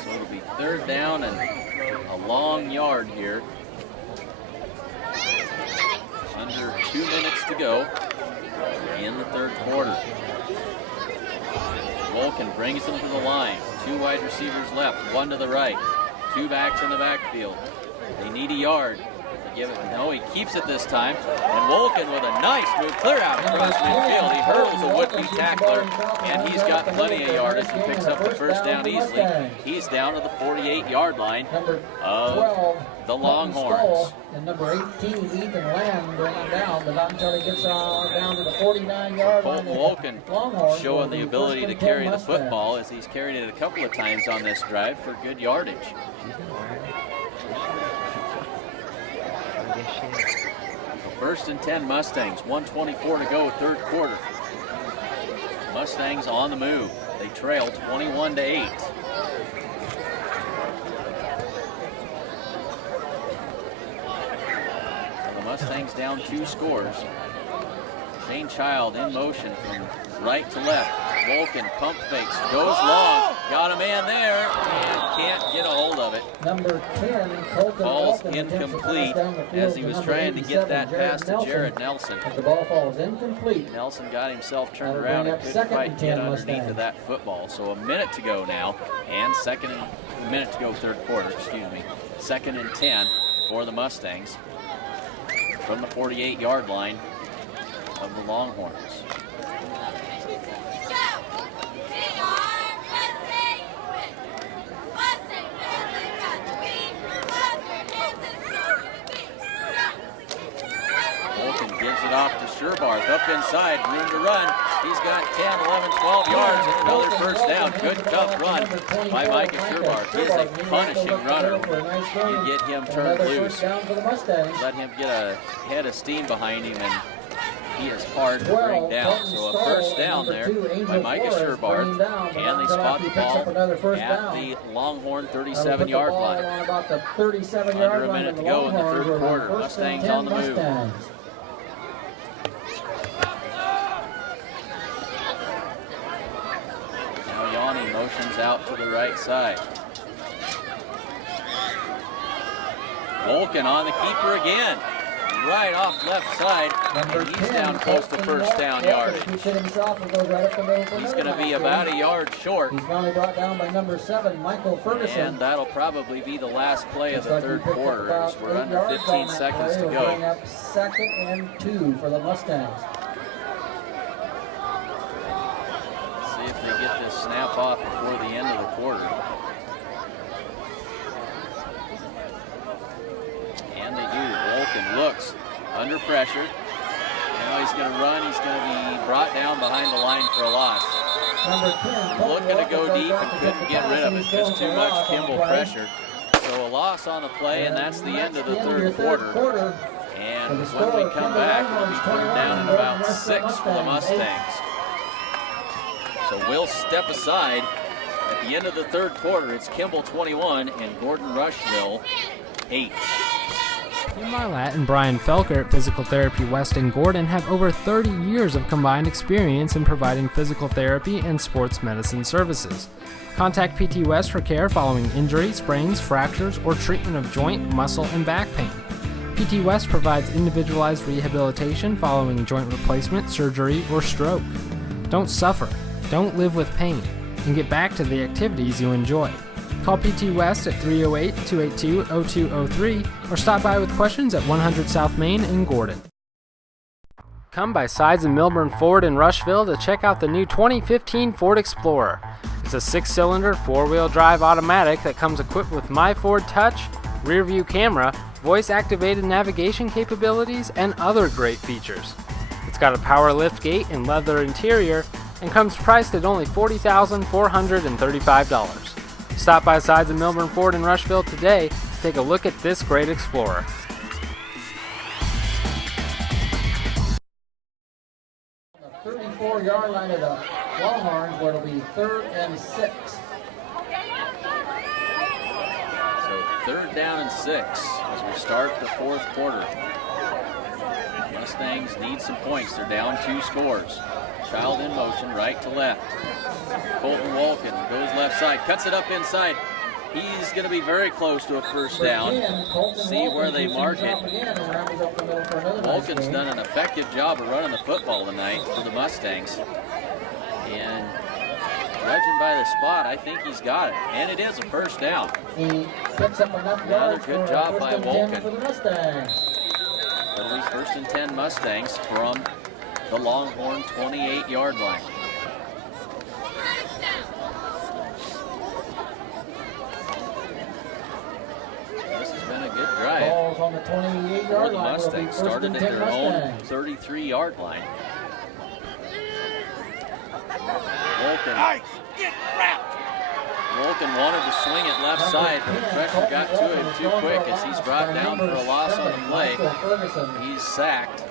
So it'll be third down and a long yard here. Under 2 minutes to go in the third quarter. Volken brings them to the line. 2 wide receivers left, 1 to the right. 2 backs in the backfield. They need a yard. Give it. No, he keeps it this time. And Volken with a nice move, clear out across midfield. He hurdles a would-be tackler, and he's got plenty of yardage. He picks up the first down easily. He's down to the 48-yard line of the Longhorns. And number 18, Ethan Lamb, bring him down, but not until he gets down to the 49-yard line. Colton Volken showing the ability to carry the football, as he's carried it a couple of times on this drive for good yardage. First and 10 Mustangs, 1:24 to go, third quarter. Mustangs on the move. They trail 21-8. So the Mustangs down 2 scores. Shane Child in motion from right to left. Volken pump fakes, goes long, got a man there, and can't get a hold of it. Number 10, Colton Falls Walton attempts to incomplete pass down the field as he was number trying to get 87, that pass to Jared Nelson. But the ball falls incomplete. Nelson got himself turned That'll around bring and up couldn't second quite and get 10 underneath Mustangs. of that football. So a minute to go now, and a minute to go third quarter, excuse me. 2nd and 10 for the Mustangs from the 48-yard line of the Longhorns. Bolton gives it off to Sherbarth, up inside, room to run. He's got 10, 11, 12 yards, and another first down. Good tough run by Micah Sherbarth. He's a punishing runner. You get him turned loose, let him get a head of steam behind him, and he is hard to bring down. So a first down there by Micah Sherbarth, and they spot the ball at the Longhorn 37-yard line. Under a minute to go in the third quarter. Mustangs on the move. Now Yanni motions out to the right side. Volken on the keeper again. Right off left side, and he's down close to first down yardage. He's going to be about a yard short. He's finally brought down by number 7, Michael Ferguson. And that'll probably be the last play of the third quarter as we're under 15 seconds to go. Bring up 2nd and 2 for the Mustangs. See if they get this snap off before the end of the quarter. And they do. Volken looks under pressure. Now he's going to run. He's going to be brought down behind the line for a loss. Number 10, Looking to go deep and couldn't get rid of it. Just too much Kimball pressure. So a loss on the play, and that's the end of the third quarter. And when we come back, we'll be third down and about 6 for the Mustangs. So we'll step aside. At the end of the third quarter, it's Kimball 21 and Gordon Rushville 8. Tim Marlatt and Brian Felker at Physical Therapy West in Gordon have over 30 years of combined experience in providing physical therapy and sports medicine services. Contact PT West for care following injury, sprains, fractures, or treatment of joint, muscle, and back pain. PT West provides individualized rehabilitation following joint replacement, surgery, or stroke. Don't suffer, don't live with pain, and get back to the activities you enjoy. Call PT West at 308-282-0203 or stop by with questions at 100 South Main in Gordon. Come by Sides and Milburn Ford in Rushville to check out the new 2015 Ford Explorer. It's a 6-cylinder, 4-wheel drive automatic that comes equipped with My Ford Touch, rear view camera, voice-activated navigation capabilities, and other great features. It's got a power lift gate and leather interior and comes priced at only $40,435. Stop by Sides and Milburn Ford in Rushville today to take a look at this great Explorer. The 34-yard line of the Longhorns, where it'll be 3rd and 6. So 3rd down and 6 as we start the fourth quarter. Mustangs need some points. They're down 2 scores. Child in motion, right to left. Colton Walken goes left side, cuts it up inside. He's going to be very close to a first down. See where they mark it. Walken's done an effective job of running the football tonight for the Mustangs. And judging by the spot, I think he's got it. And it is a first down. He picks up enough Another yards good for job a by first and 10 Walken. for the Mustangs. At least 1st and 10 Mustangs from the Longhorn 28-yard line. This has been a good drive. Ball's on the For 28-yard the line. Mustangs started at their own 33-yard line. Volken. Volken wanted to swing it left side, but the pressure got to him too quick as he's brought down for a loss on the play. He's sacked.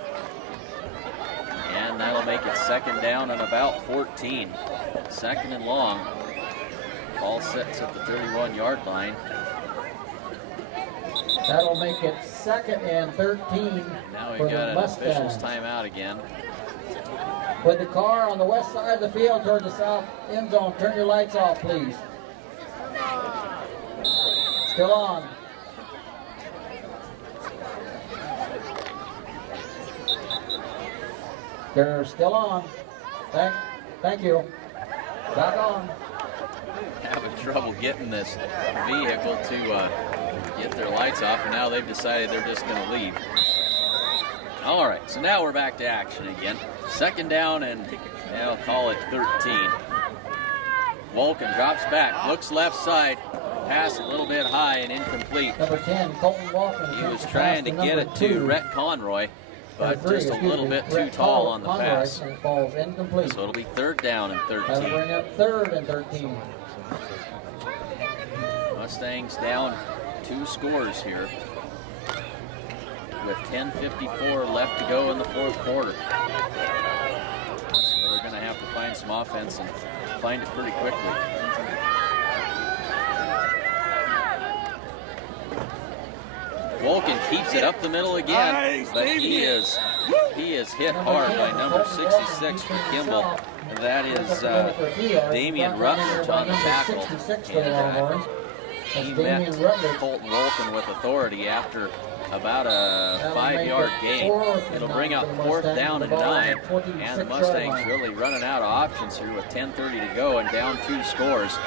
And that'll make it 2nd down and about 14. 2nd and long. Ball sits at the 31-yard line. That'll make it 2nd and 13 Now for we got the an Mustangs. official's timeout again. With the car on the west side of the field toward the south end zone, turn your lights off, please. still on. They're still on. Thank you. Back on. Having trouble getting this vehicle to get their lights off, and now they've decided they're just going to leave. All right, so now we're back to action again. Second down, and they'll call it 13. Volken drops back, looks left side, pass a little bit high and incomplete. Number 10, Colton Walken. He was trying to get it to Rhett Conroy, but just a little bit too tall on the pass. And it falls incomplete. So it'll be third down and That'll 13. bring up third and 13. Mustangs down 2 scores here with 10:54 left to go in the fourth quarter. So they're going to have to find some offense and find it pretty quickly. Volken keeps it up the middle again, but he is hit hard by number 66 for Kimball. And that is Damian Rutledge on the tackle. And he met Colton Volken with authority after about a 5-yard gain. It'll bring up fourth down and 9, and the Mustangs really running out of options here with 10:30 to go and down 2 scores.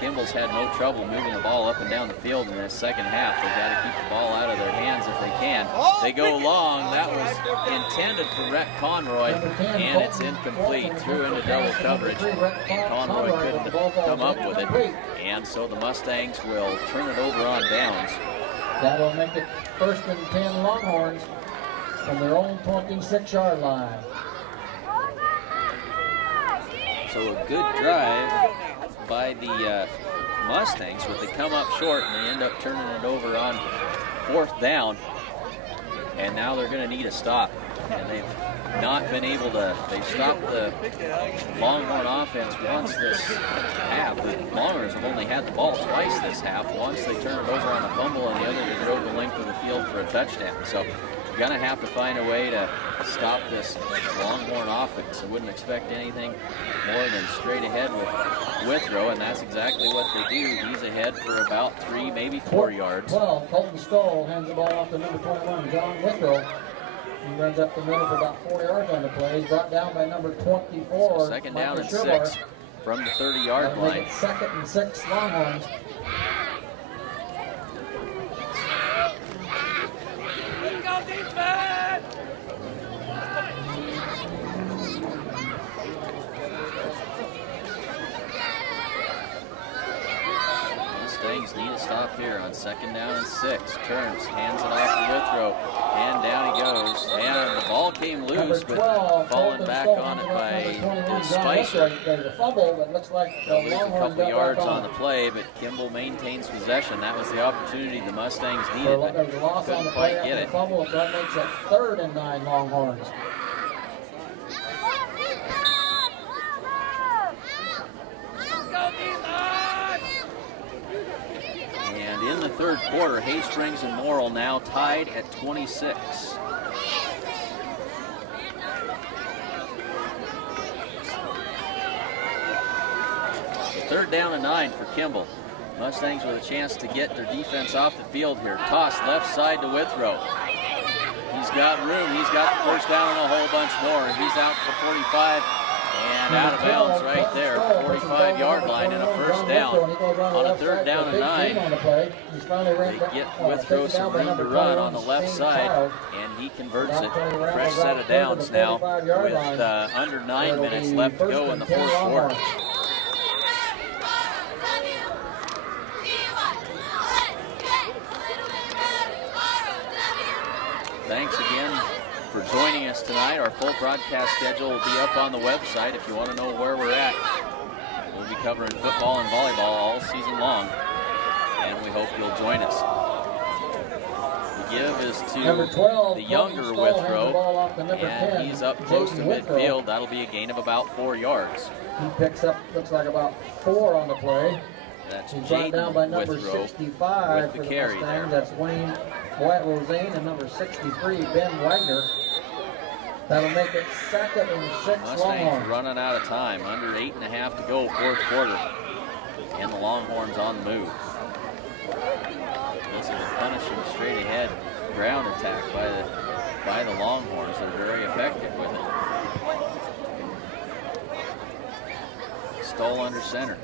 Kimball's had no trouble moving the ball up and down the field in this second half. They've got to keep the ball out of their hands if they can. They go long. That was intended for Rhett Conroy, and it's incomplete. Threw into double coverage. Conroy couldn't come up with it, and so the Mustangs will turn it over on downs. That'll make it first and 10 Longhorns from their own 26-yard line. So a good drive by the Mustangs, but they come up short and they end up turning it over on fourth down. And now they're going to need a stop. And they've not been able to, they've stopped the Longhorn offense once this half. The Longhorns have only had the ball twice this half. Once they turn it over on a fumble, and the other they drove the length of the field for a touchdown. So you're going to have to find a way to stop this Longhorn offense. I wouldn't expect anything more than straight ahead with Withrow, and that's exactly what they do. He's ahead for about 3, maybe 4 yards. 12, Colton Stoll hands the ball off to number 21, John Withrow. He runs up the middle for about 4 yards on the play. He's brought down by number 24. So second down and 6 from the 30-yard line. Make it second and 6 Longhorns. Mustangs need a stop here on second down and 6. Turns, hands it off to Withrow, and down he goes. And the ball came loose, but falling back on it by Spicer. There's a fumble that looks like the Lose a couple yards on the play, but Kimball maintains possession. That was the opportunity the Mustangs needed, but couldn't quite get it. Fumble, so that makes it third and 9 Longhorns. And in the third quarter, Hastings and Morrill now tied at 26. Third down and 9 for Kimball. Mustangs with a chance to get their defense off the field here. Toss left side to Withrow. He's got room. He's got the first down and a whole bunch more. He's out to the 45 and out of bounds right there. 45-yard line and a first down. On a third down and 9, they get Withrow some room to run on the left side, and he converts it. Fresh set of downs now with under 9 minutes left to go in the fourth quarter. Thanks again for joining us tonight. Our full broadcast schedule will be up on the website if you want to know where we're at. We'll be covering football and volleyball all season long, and we hope you'll join us. The give is to 12, the younger Withrow, and he's up close to midfield. That'll be a gain of about 4 yards. He picks up, looks like about 4 on the play. That's He's brought down by number Withrow 65 with for the the carry Mustangs. there. That's Wayne White-Rosane, and number 63, Ben Wagner. That'll make it second and 6 Mustangs Longhorns. running out of time. Under 8.5 to go, fourth quarter. And the Longhorns on the move. This is a punishing straight ahead ground attack by the Longhorns. They're very effective with it. Stoll under center.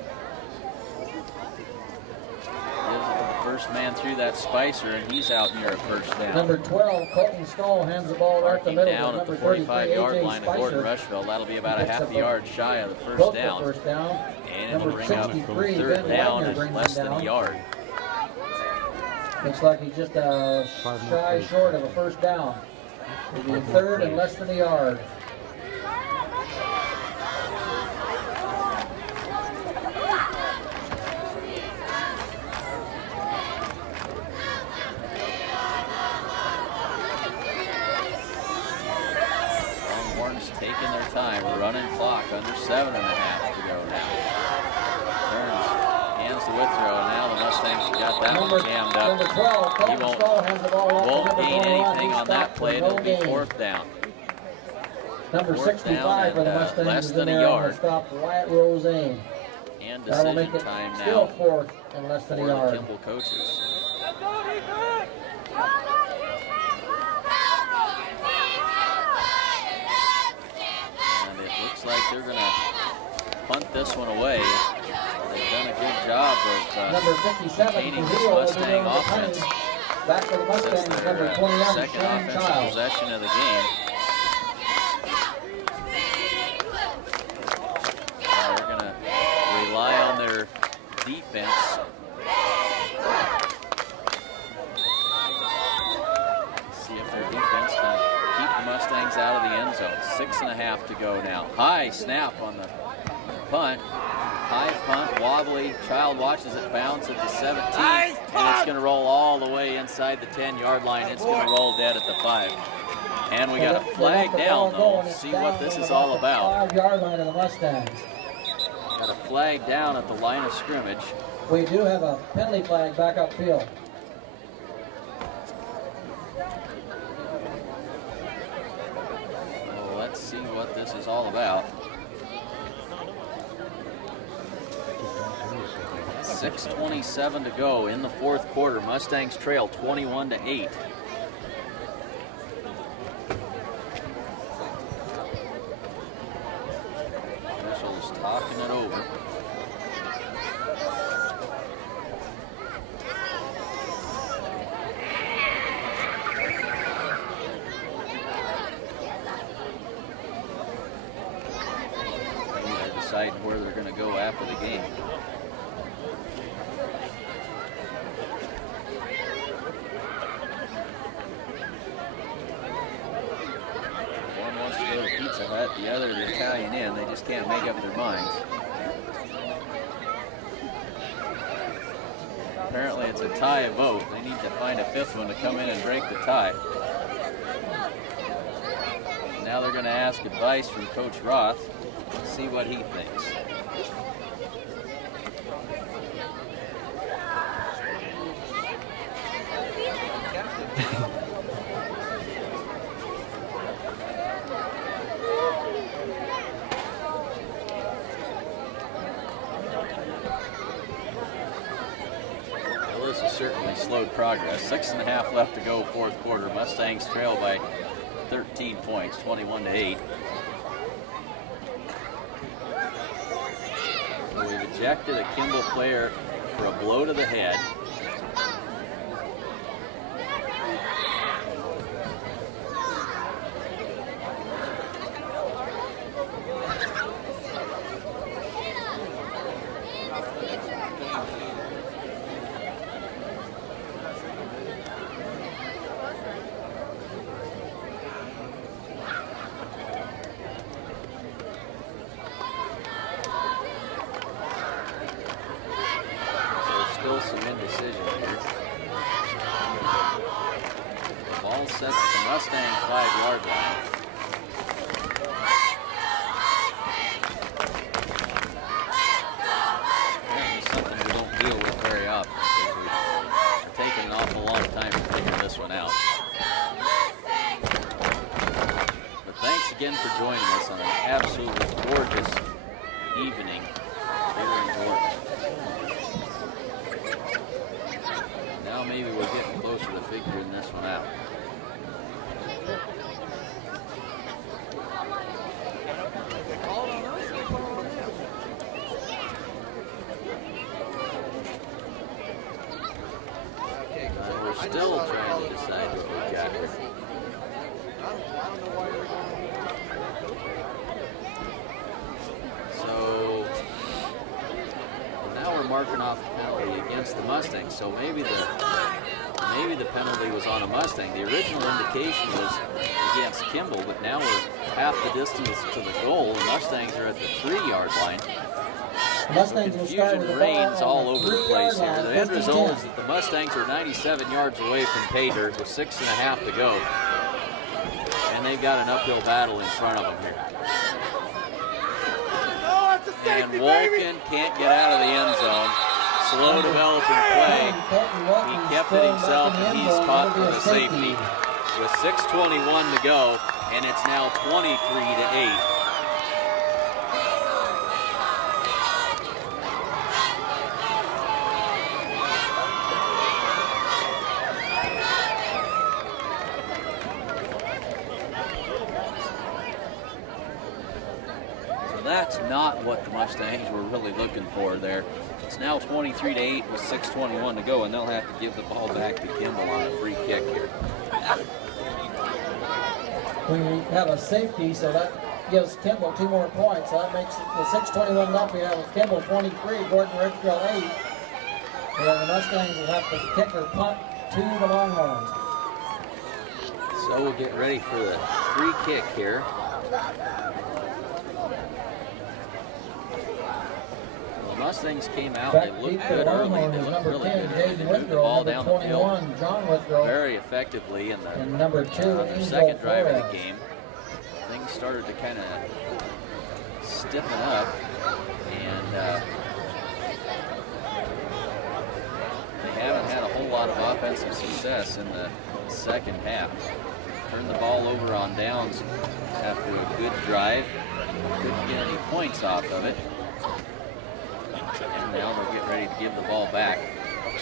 Gives it to the first man through that Spicer, and he's out near a first down. Number 12, Colton Stoll hands the ball right the Marking middle. down to at the number 33, 45-yard AJ line of Spicer. Gordon Rushville. That'll be about a Picks half up a yard shy of the Broke first the down. first down. And it'll Number bring up 63, third Ben down Wagner at brings less him than a down. yard. Looks like he's just shy short of a first down. He'll be in third and less than a yard. Longhorns taking their time, running clock, under 7.5 to go now. Turns, hands to Withrow, and now the Mustangs have got that one jammed up. Number 12, He Colton Stoll hands the ball off to won't number gain 21. anything He's on that stopped for play. no It'll be gain. fourth down. Number Fourth 65 for the down and, Mustangs less is than in a there on yard. the stop, Wyatt Rosane. And That'll make decision it time still now fourth and less than for a the yard. Kimball coaches. And it looks like they're going to punt this one away. They've done a good job of Number 57, containing this Kazil, will be Mustang doing the offense. punting. Back for the This is Mustangs, number their 21, second Shane offensive Childs. possession of the game. They're going to rely on their defense. See if their defense can keep the Mustangs out of the end zone. 6.5 to go now. High snap on the punt. High punt, wobbly. Child watches it bounce at the 17. And it's going to roll all the way inside the 10-yard line. It's going to roll dead at the 5. And we got a flag down, though. See what this is all about. 5-yard line of the Mustangs. Got a flag down at the line of scrimmage. We do have a penalty flag back upfield. So let's see what this is all about. 6:27 to go in the fourth quarter. Mustangs trail 21-8. Officials talking it over. They're deciding where they're going to go after the game. One wants to go to Pizza Hut, the other the Italian Inn. They just can't make up their minds. Apparently it's a tie vote. They need to find a fifth one to come in and break the tie. Now they're going to ask advice from Coach Roth, see what he thinks. Well, this has certainly slowed progress. 6.5 left to go, fourth quarter. Mustangs trail by 13 points, 21-8. So we've ejected a Kimball player for a blow to the head. Still some indecision here. Ball sets at the Mustang 5-yard line. Apparently something we don't deal with very often because we've taken an awful long time to figure this one out. But thanks again for joining us on an absolutely gorgeous evening here in Gordon. figuring this one out. And we're still trying to decide what we've got here. So now we're marking off a penalty against the Mustangs. So maybe the penalty was on a Mustang. The original indication was against Kimball, but now we're half the distance to the goal. The Mustangs are at the 3-yard line. Mustangs will start with the ball Reigns all on over the 3-yard place here. line, The end 50-10. result is that the Mustangs are 97 yards away from pay dirt with 6.5 to go. And they've got an uphill battle in front of them here. And Wolken can't get out of the end zone. Slow developing play. He kept it himself, and he's caught for the safety with 6:21 to go, and it's now 23-8. That's not what the Mustangs were really looking for there. It's now 23-8 with 6:21 to go, and they'll have to give the ball back to Kimball on a free kick here. We have a safety, so that gives Kimball 2 more points. So that makes the 6:21 left. We have a Kimball 23, Gordon Rushville 8. And the Mustangs will have to kick or punt to the Longhorns. So we'll get ready for the free kick here. The Mustangs came out, Back they looked deep good to early. Longhorns They is looked number really 10, good. They Jaden moved the Withrow, ball number down the field 21, John Withrow, very effectively in and number 2, their Angel second drive of the Flores. game. Things started to kind of stiffen up, and they haven't had a whole lot of offensive success in the second half. Turned the ball over on downs after a good drive. Couldn't get any points off of it. And now they're getting ready to give the ball back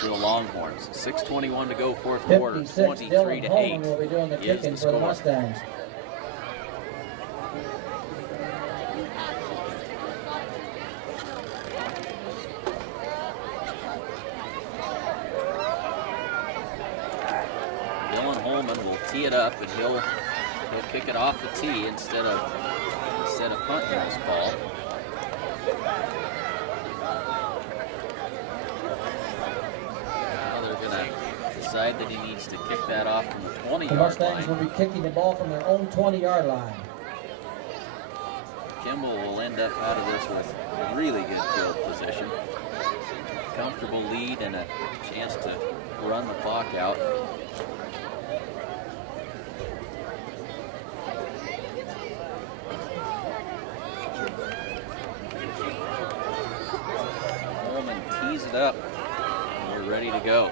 to the Longhorns. 6:21 to go, fourth quarter, 56, Dylan 23-8 Holman will be doing the is kicking the for the score. Mustangs. Dylan Holman will tee it up, and he'll kick it off the tee instead of punting this ball. Now they're going to decide that he needs to kick that off from the The 20-yard Mustangs line. will be kicking the ball from their own 20-yard line. Kimball will end up out of this with really good field position. Comfortable lead and a chance to run the clock out. Holman tees it up, and we're ready to go.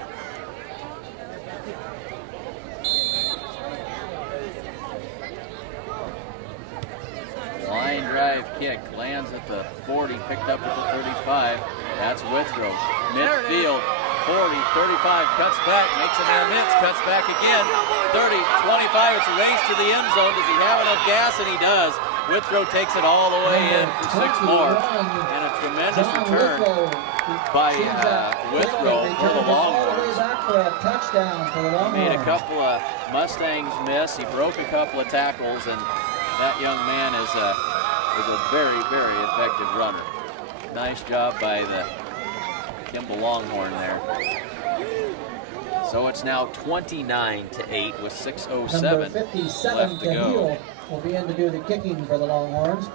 Line drive kick lands at the 40, picked up at the 35. That's Withrow. Midfield, 40, 35, cuts back, makes a man miss, cuts back again. 30, 25, it's a race to the end zone. Does he have enough gas? And he does. Withrow takes it all the way in for 6 more. And a tremendous return by Withrow for the Longhorns. Back for a touchdown for the Longhorns. Made a couple of Mustangs miss. He broke a couple of tackles, and that young man is a very, very effective runner. Nice job by the Kimball Longhorn there. So it's now 29-8 with 6:07 Number 57, left to go. Cahill, will be in to do the kicking for the Longhorns.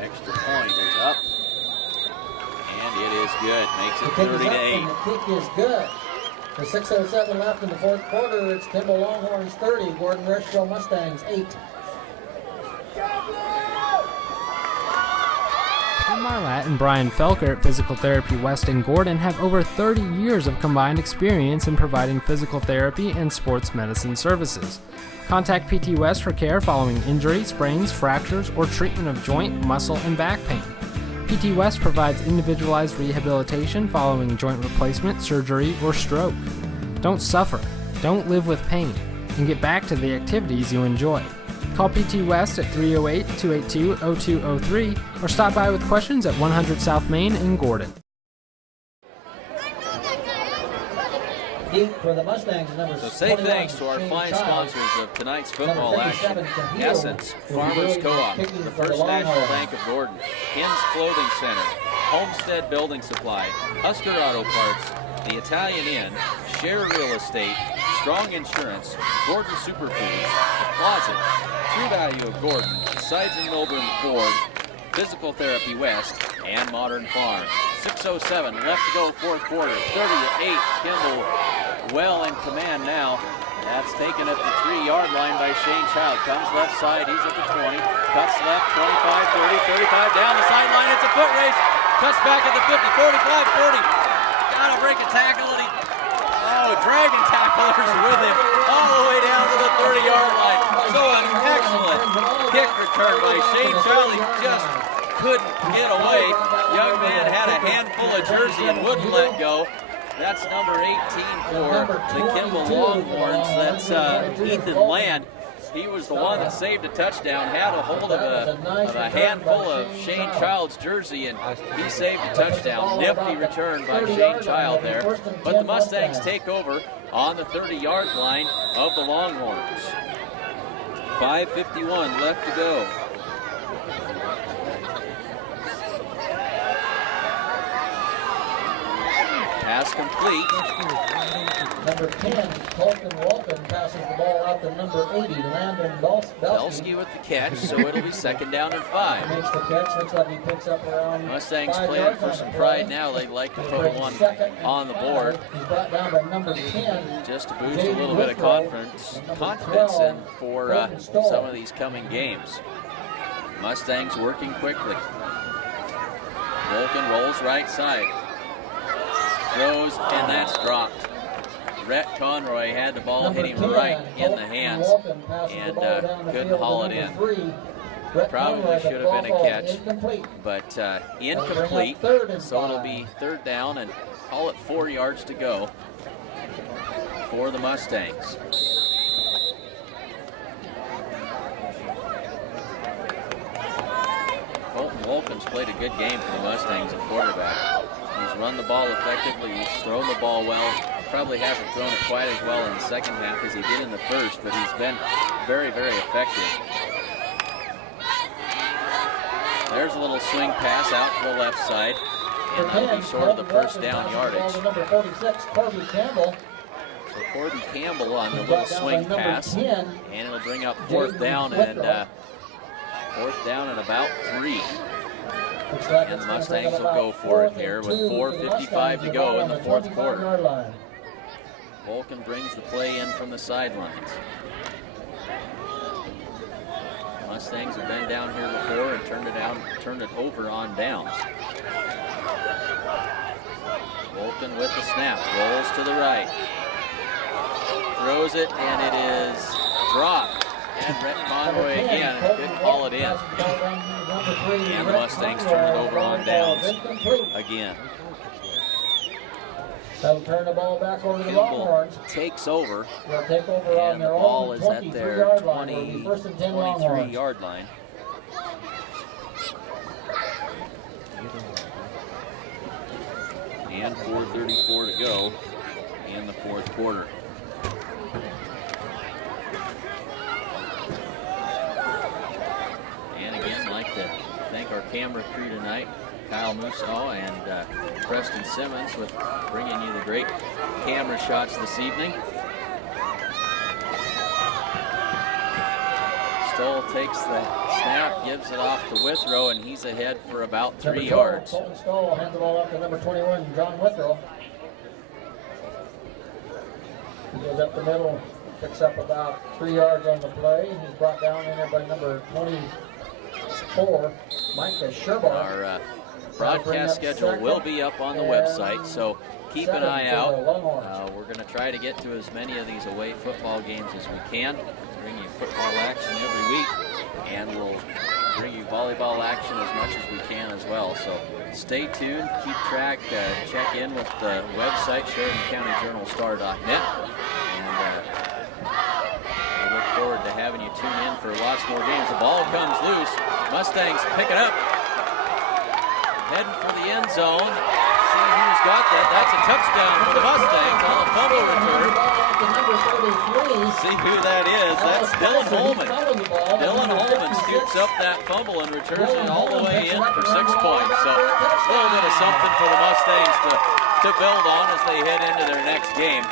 Extra point is up, and it is good. Makes The it kick is up 30-8. and the kick is good. With 6:07 left in the fourth quarter, it's Kimball Longhorns 30, Gordon Rushville Mustangs 8. Tim Marlatt and Brian Felker at Physical Therapy West in Gordon have over 30 years of combined experience in providing physical therapy and sports medicine services. Contact PT West for care following injury, sprains, fractures, or treatment of joint, muscle, and back pain. PT West provides individualized rehabilitation following joint replacement, surgery, or stroke. Don't suffer, don't live with pain, and get back to the activities you enjoy. Call PT West at 308-282-0203 or stop by with questions at 100 South Main in Gordon. Deep for the Mustangs, number So say 21, thanks to our Shane fine Child. sponsors of tonight's football Number action. 57, Kimball, Essence, will be Farmers doing Co-op, kicking the for the First National Longhorns. Bank of Gordon, Hens Clothing Center, Homestead Building Supply, Husker Auto Parts, the Italian Inn, Share Real Estate, Strong Insurance, Gordon Superfoods, The Closet, True Value of Gordon, Sides and Milburn Ford, Physical Therapy West, and Modern Farm. 6:07 left to go, fourth quarter. 30-8, Kimball well in command now. That's taken at the 3-yard line by Shane Child. Comes left side, he's at the 20. Cuts left, 25, 30, 35, down the sideline. It's a foot race. Cuts back at the 50, 45, 40. Gotta break a tackle, and he, dragging tacklers with him all the way down to the 30-yard line. So an excellent kick return by Shane Child. He just couldn't get away. Young man had a handful of jersey and wouldn't let go. That's number 18 for the Kimball Longhorns. That's Ethan Land. He was the one that saved a touchdown, had a hold of a handful of Shane Child's jersey, and he saved a touchdown. Nifty return by Shane Child there. But the Mustangs take over on the 30-yard line of the Longhorns. 5:51 left to go. Pass complete. Number 10, Colton Walton passes the ball out to number 80, Landon Belsky. Belsky with the catch, so it'll be 2nd down and 5. Makes the catch, looks like he picks up around Mustangs 5 playing yards for on some the pride play. now. They'd like to He's put breaking one second and on the board 5. He's brought down by number 10. just to boost a Jaden little bit of Withrow, confidence and number in 12, for Gordon Stoll. some of these coming games. Mustangs working quickly. Volken rolls right side. Throws, and that's dropped. Rhett Conroy had the ball hit him right in the hands and couldn't haul it in. Probably should have been a catch, but incomplete, so it'll be 3rd down and call it 4 yards to go for the Mustangs. Colton Wolkins played a good game for the Mustangs at quarterback. He's run the ball effectively, he's thrown the ball well. Probably hasn't thrown it quite as well in the second half as he did in the first, but he's been very, very effective. There's a little swing pass out to the left side, and that'll be short of the first down yardage. Number 46, Corby Campbell. So Gordon Campbell on the little swing pass, and it'll bring up 4th down and 4th down and about 3. And the Mustangs will go for it here with 4:55 to go in the 4th quarter. Volken brings the play in from the sidelines. Mustangs have been down here before and turned it over on downs. Volken with the snap, rolls to the right. Throws it, and it is dropped. And Rhett Conroy again, couldn't haul it in. And the Mustangs turn it over on downs again. They'll turn the ball back over to the Kimball Longhorns. takes over, They'll take over on and the their ball own is at their 23-yard line. It'll be 1st and 10 Longhorns. 23-yard line. And 4:34 to go in the 4th quarter. And again, I'd like to thank our camera crew tonight, Kyle Musaw and Preston Simmons, with bringing you the great camera shots this evening. Stoll takes the snap, gives it off to Withrow, and he's ahead for about 3 yards. Colton Stoll hands the ball off to number 21, John Withrow. He goes up the middle, picks up about 3 yards on the play. He's brought down in there by number 24, Micah Sherbar. Our broadcast schedule will be up on the website, so keep an eye out. We're going to try to get to as many of these away football games as we can. Bring you football action every week, and we'll bring you volleyball action as much as we can as well. So stay tuned, keep track, check in with the website, SheridanCountyJournalStar.net, and we look forward to having you tune in for lots more games. The ball comes loose. Mustangs pick it up, heading for the end zone. See who's got that. That's a touchdown for the Mustangs on a fumble return. See who that is. That's Dylan Holman. Dylan Holman scoops up that fumble and returns it all the way in for 6 points. So a little bit of something for the Mustangs to build on as they head into their next game.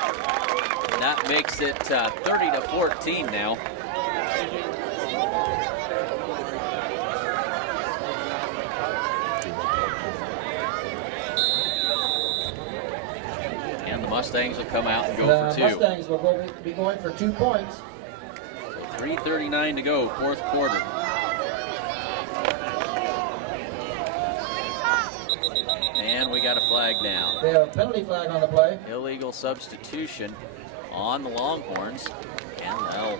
And that makes it 30-14 now. Mustangs will come out and go for 2. Mustangs will be going for 2 points. 3:39 to go, fourth quarter. And we got a flag down. They have a penalty flag on the play. Illegal substitution on the Longhorns, and they'll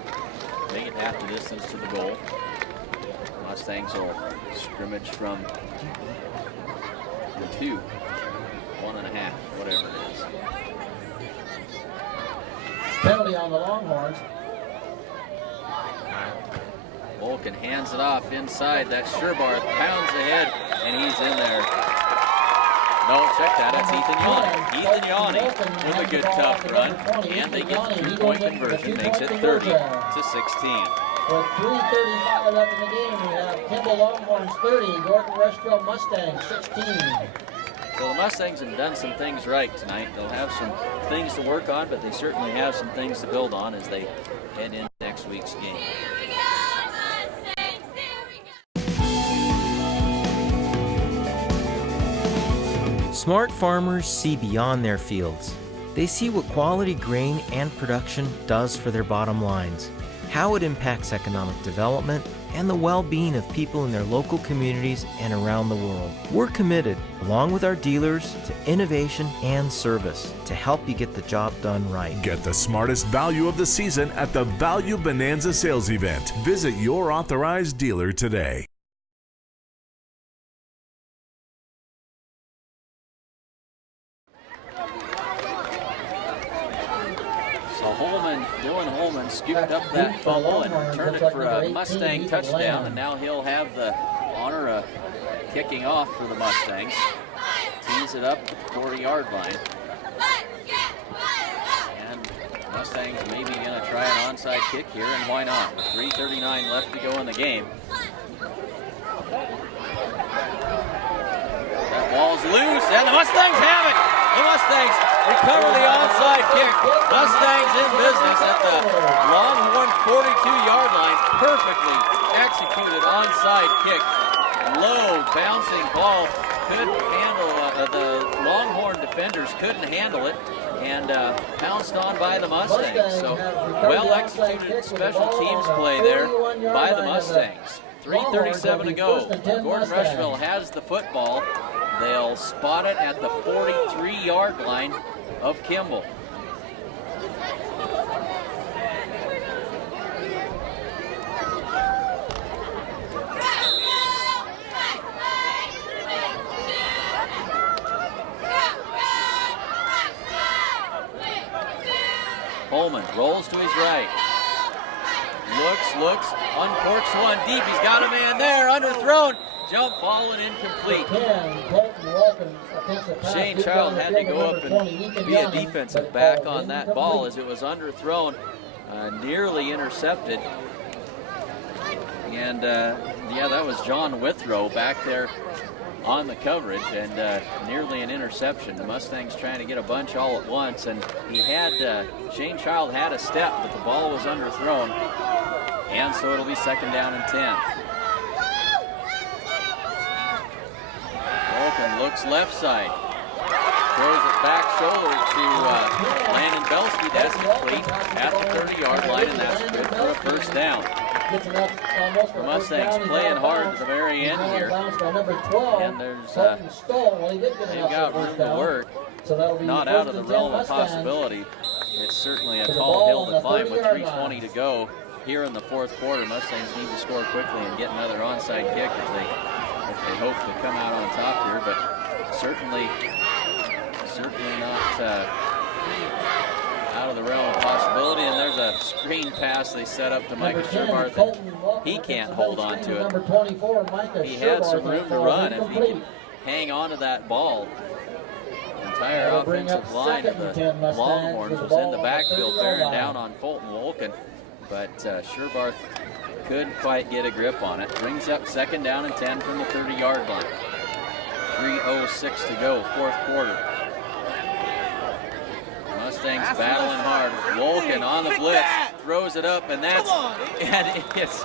make it half the distance to the goal. Mustangs will scrimmage from the 2, 1.5, whatever it is. Penalty on the Longhorns. Volken hands it off inside. That's Sherbarth, pounds ahead, and he's in there. No, check that. It's Ethan Yanni. Ethan Yanni with a good tough run, and they get the 2-point conversion. Makes it 30-16. With 3:35 left in the game, we have Kimball Longhorns 30, Gordon Rushville Mustangs 16. So the Mustangs have done some things right tonight. They'll have some things to work on, but they certainly have some things to build on as they head into next week's game. Here we go, Mustangs, here we go. Smart farmers see beyond their fields. They see what quality grain and production does for their bottom lines, how it impacts economic development, and the well-being of people in their local communities and around the world. We're committed, along with our dealers, to innovation and service to help you get the job done right. Get the smartest value of the season at the Value Bonanza sales event. Visit your authorized dealer today. Dylan Holman scooped up that fumble and returned it for a Mustang touchdown, and now he'll have the honor of kicking off for the Mustangs. Tees it up at the 40-yard line. And Mustangs maybe going to try an onside kick here, and why not? 3:39 left to go in the game. That ball's loose, and the Mustangs have it! The Mustangs recover the onside kick. Mustangs in business at the Longhorn 42-yard line. Perfectly executed onside kick. Low bouncing ball. Couldn't handle the Longhorn defenders couldn't handle it, and pounced on by the Mustangs. So well executed special teams play there by the Mustangs. 3:37 to go. Gordon Rushville has the football. They'll spot it at the 43-yard line of Kimball. Holman rolls to his right. Looks, uncorks one deep. He's got a man there, underthrown. Jump ball and incomplete. Shane Child had to go up and be a defensive back on that ball as it was underthrown, nearly intercepted. And yeah, that was John Withrow back there on the coverage, and nearly an interception. The Mustangs trying to get a bunch all at once, and he had Shane Child had a step, but the ball was underthrown, and so it'll be 2nd down and 10. Volken looks left side, throws it back shoulder to Landon Belsky. That's complete at the 30-yard line, and that's good for a 1st down. Gets enough almost for The a first Mustangs down. He's playing out of hard bounds. to the very He's end out of here. bounds by number 12. And there's, Colton Stoll. Well, he did get They've enough got for a room first to down. work. So that'll be Not first out of the and 10 realm of Mustangs. possibility. It's certainly a To the tall ball hill on to the climb with 30-yard 3:20 to go here in the fourth quarter. Mustangs need to score quickly and get another onside kick if they hope to come out on top here. But certainly not out of the realm of possibility. And there's a screen pass they set up to Micah Number 10, Sherbarth. Colton Walker. He can't That's hold the on to it. Number 24, Micah He had some Sherbarth, room to falls run if he incomplete. can hang on to that ball. The entire That'll bring up offensive line of second the and 10 Mustangs Longhorns with the was in ball the on the backfield 30-yard bearing line. down on Colton Wolken, but Sherbarth couldn't quite get a grip on it. Brings up second down and 10 from the 30-yard line. 3:06 to go, fourth quarter. Mustangs battling hard. Wolken on the blitz, throws it up, and it's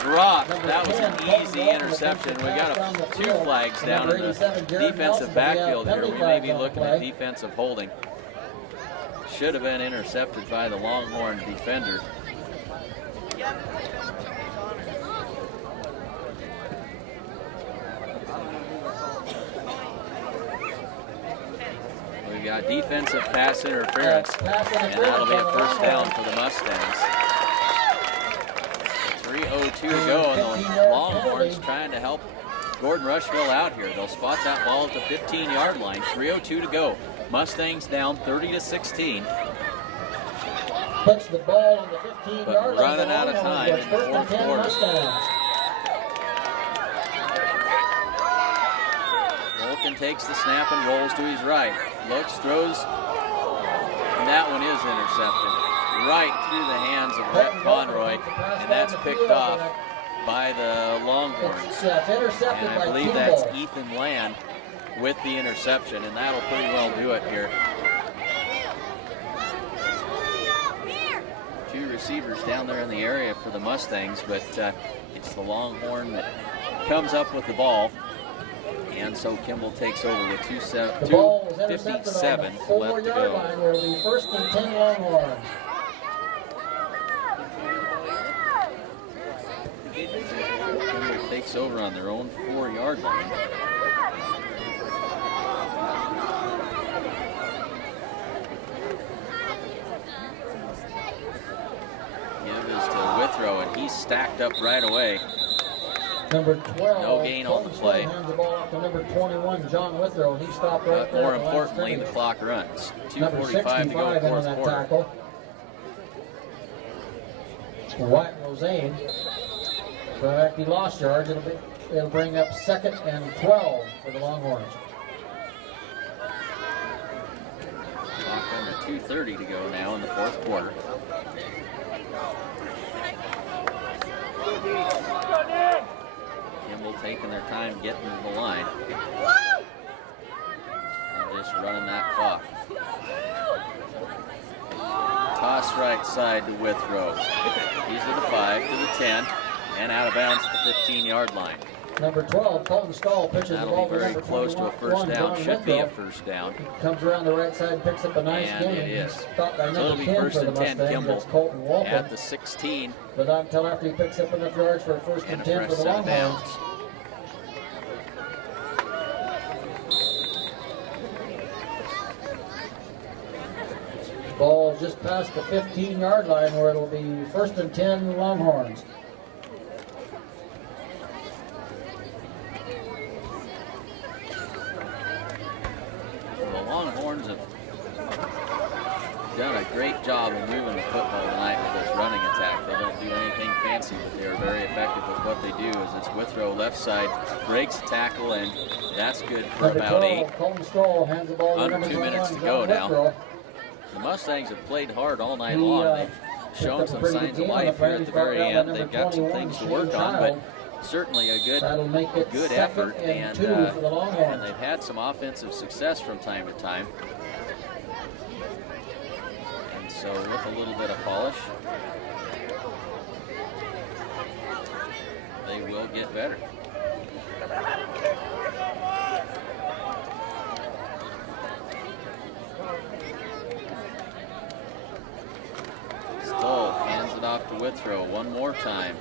dropped. That was an easy interception. We got two flags down in the defensive backfield here. We may be looking at defensive holding. Should have been intercepted by the Longhorn defender. We got defensive pass interference, and that'll be a first down for the Mustangs. 3:02 to go, and the Longhorns trying to help Gordon Rushville out here. They'll spot that ball at the 15-yard line. 3:02 to go. Mustangs down 30-16. Puts the ball on the 15-yard line. But running out of time in the fourth quarter. Wolken takes the snap and rolls to his right. Looks, throws, and that one is intercepted. Right through the hands of Rhett Conroy, and that's picked off by the Longhorns. It's intercepted And I by believe Kimball. that's Ethan Land with the interception, and that'll pretty well do it here. Two receivers down there in the area for the Mustangs, but it's the Longhorn that comes up with the ball. And so Kimball takes over with The ball was intercepted 2:57 on the left to 4-yard go. line where it'll be first and 10 Longhorns. Kimball takes over on their own 4-yard line. Give is to Withrow, and he's stacked up right away. Number 12. No gain on the play. Hands the ball off to number 21, John Withrow, and he stopped right But there. more at the line of importantly, the scrimmage. clock runs. Number 2:45 to go, 65 in on fourth that quarter. tackle. White and Rosane. So after he lost yards, it'll bring up second and 12 for the Longhorns. Clock under 2:30 to go now in the fourth quarter. Kimball taking their time getting to the line. And just running that clock. Toss right side to Withrow. He's to the 5, to the 10, and out of bounds at the 15-yard line. Number 12, Colton Stahl pitches the That'll ball be to very number close to a 21, first down. John Should be a Withrow. first down. Comes around the right side, picks up a nice And gain. it is. Stopped by So number it'll be 10 first for the and 10, Mustangs. Kimball That's Colton Walker. at the 16. But not until after he picks up enough yards for a first And and a 10 fresh for the set of Longhorns. downs. Ball just past the 15-yard line where it'll be first and 10 Longhorns. The Longhorns have done a great job of moving the football tonight with this running attack. They don't do anything fancy, but they are very effective with what they do. As it's Withrow left side, breaks a tackle, and that's good for Number about 12, 8. Colton Stahl hands the ball to Under number 2 minutes 21, to go John now. Withrow. The Mustangs have played hard all night He, long. picked They've shown up a some pretty signs good of game on life the here at play. the He's brought very down by end. number They've got some 21, things to Shane work on, Child. but certainly a good That'll make it good second effort, and and 2 for the Longhorns. they've had some offensive success from time to time. And so with a little bit of polish, they will get better. Stoll hands it off to Withrow one more time.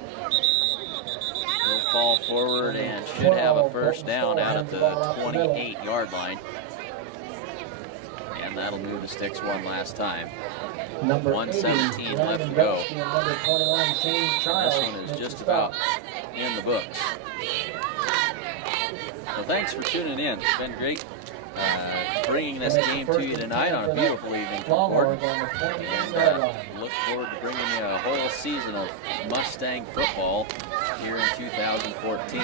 He'll fall forward and should have a first down out at the 28-yard line. And that'll move the sticks one last time. 1:17 left to go. This one is just about in the books. So thanks for tuning in. It's been great bringing this game to you tonight on a beautiful evening from Gordon. And look forward to bringing you a whole season of Mustang football here in 2014.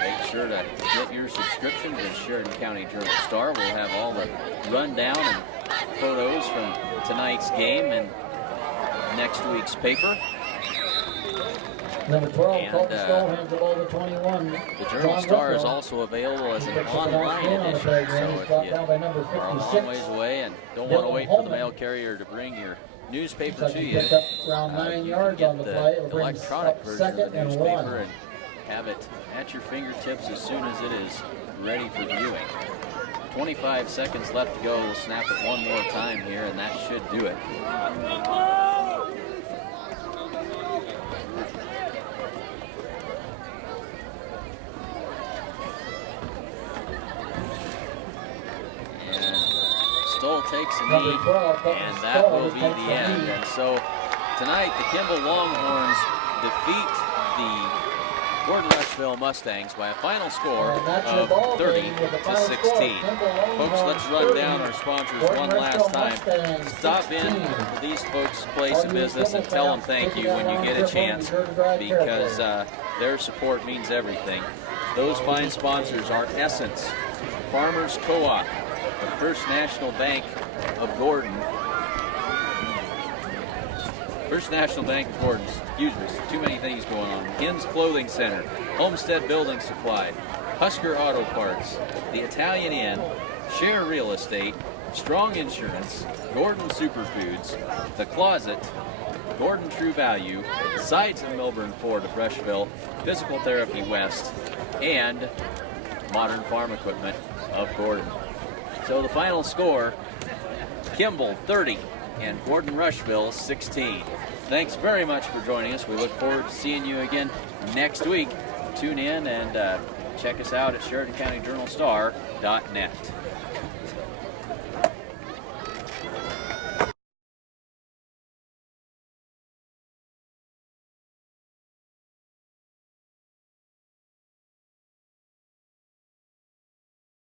Make sure to get your subscription to the Sheridan County Journal-Star. We'll have all the rundown and photos from tonight's game in next week's paper. Number 12, And Colton Stoll, hands the ball to 21. the Journal-Star is also available as an online edition. So if you are a long ways away and don't want to wait for the mail carrier to bring your newspaper to you, around 9 you yards can on the get play. the It'll bring electronic up version of the second and newspaper one. and have it at your fingertips as soon as it is ready for viewing. 25 seconds left to go. We'll snap it one more time here, and that should do it. And Stoll takes a knee, and that will be the end. And so tonight, the Kimball Longhorns defeat the Gordon Rushville Mustangs by a final score of 30-16. Folks, let's run down our sponsors one last time. Stop in to these folks' place of business and tell them thank you when you get a chance, because their support means everything. Those fine sponsors are Essence, Farmers Co-op, the First National Bank of Gordon. First National Bank of Gordon, excuse me, too many things going on. Hins Clothing Center, Homestead Building Supply, Husker Auto Parts, the Italian Inn, Share Real Estate, Strong Insurance, Gordon Superfoods, The Closet, Gordon True Value, Sides of Milburn Ford of Rushville, Physical Therapy West, and Modern Farm Equipment of Gordon. So the final score, Kimball 30 and Gordon Rushville 16. Thanks very much for joining us. We look forward to seeing you again next week. Tune in and check us out at SheridanCountyJournalStar.net.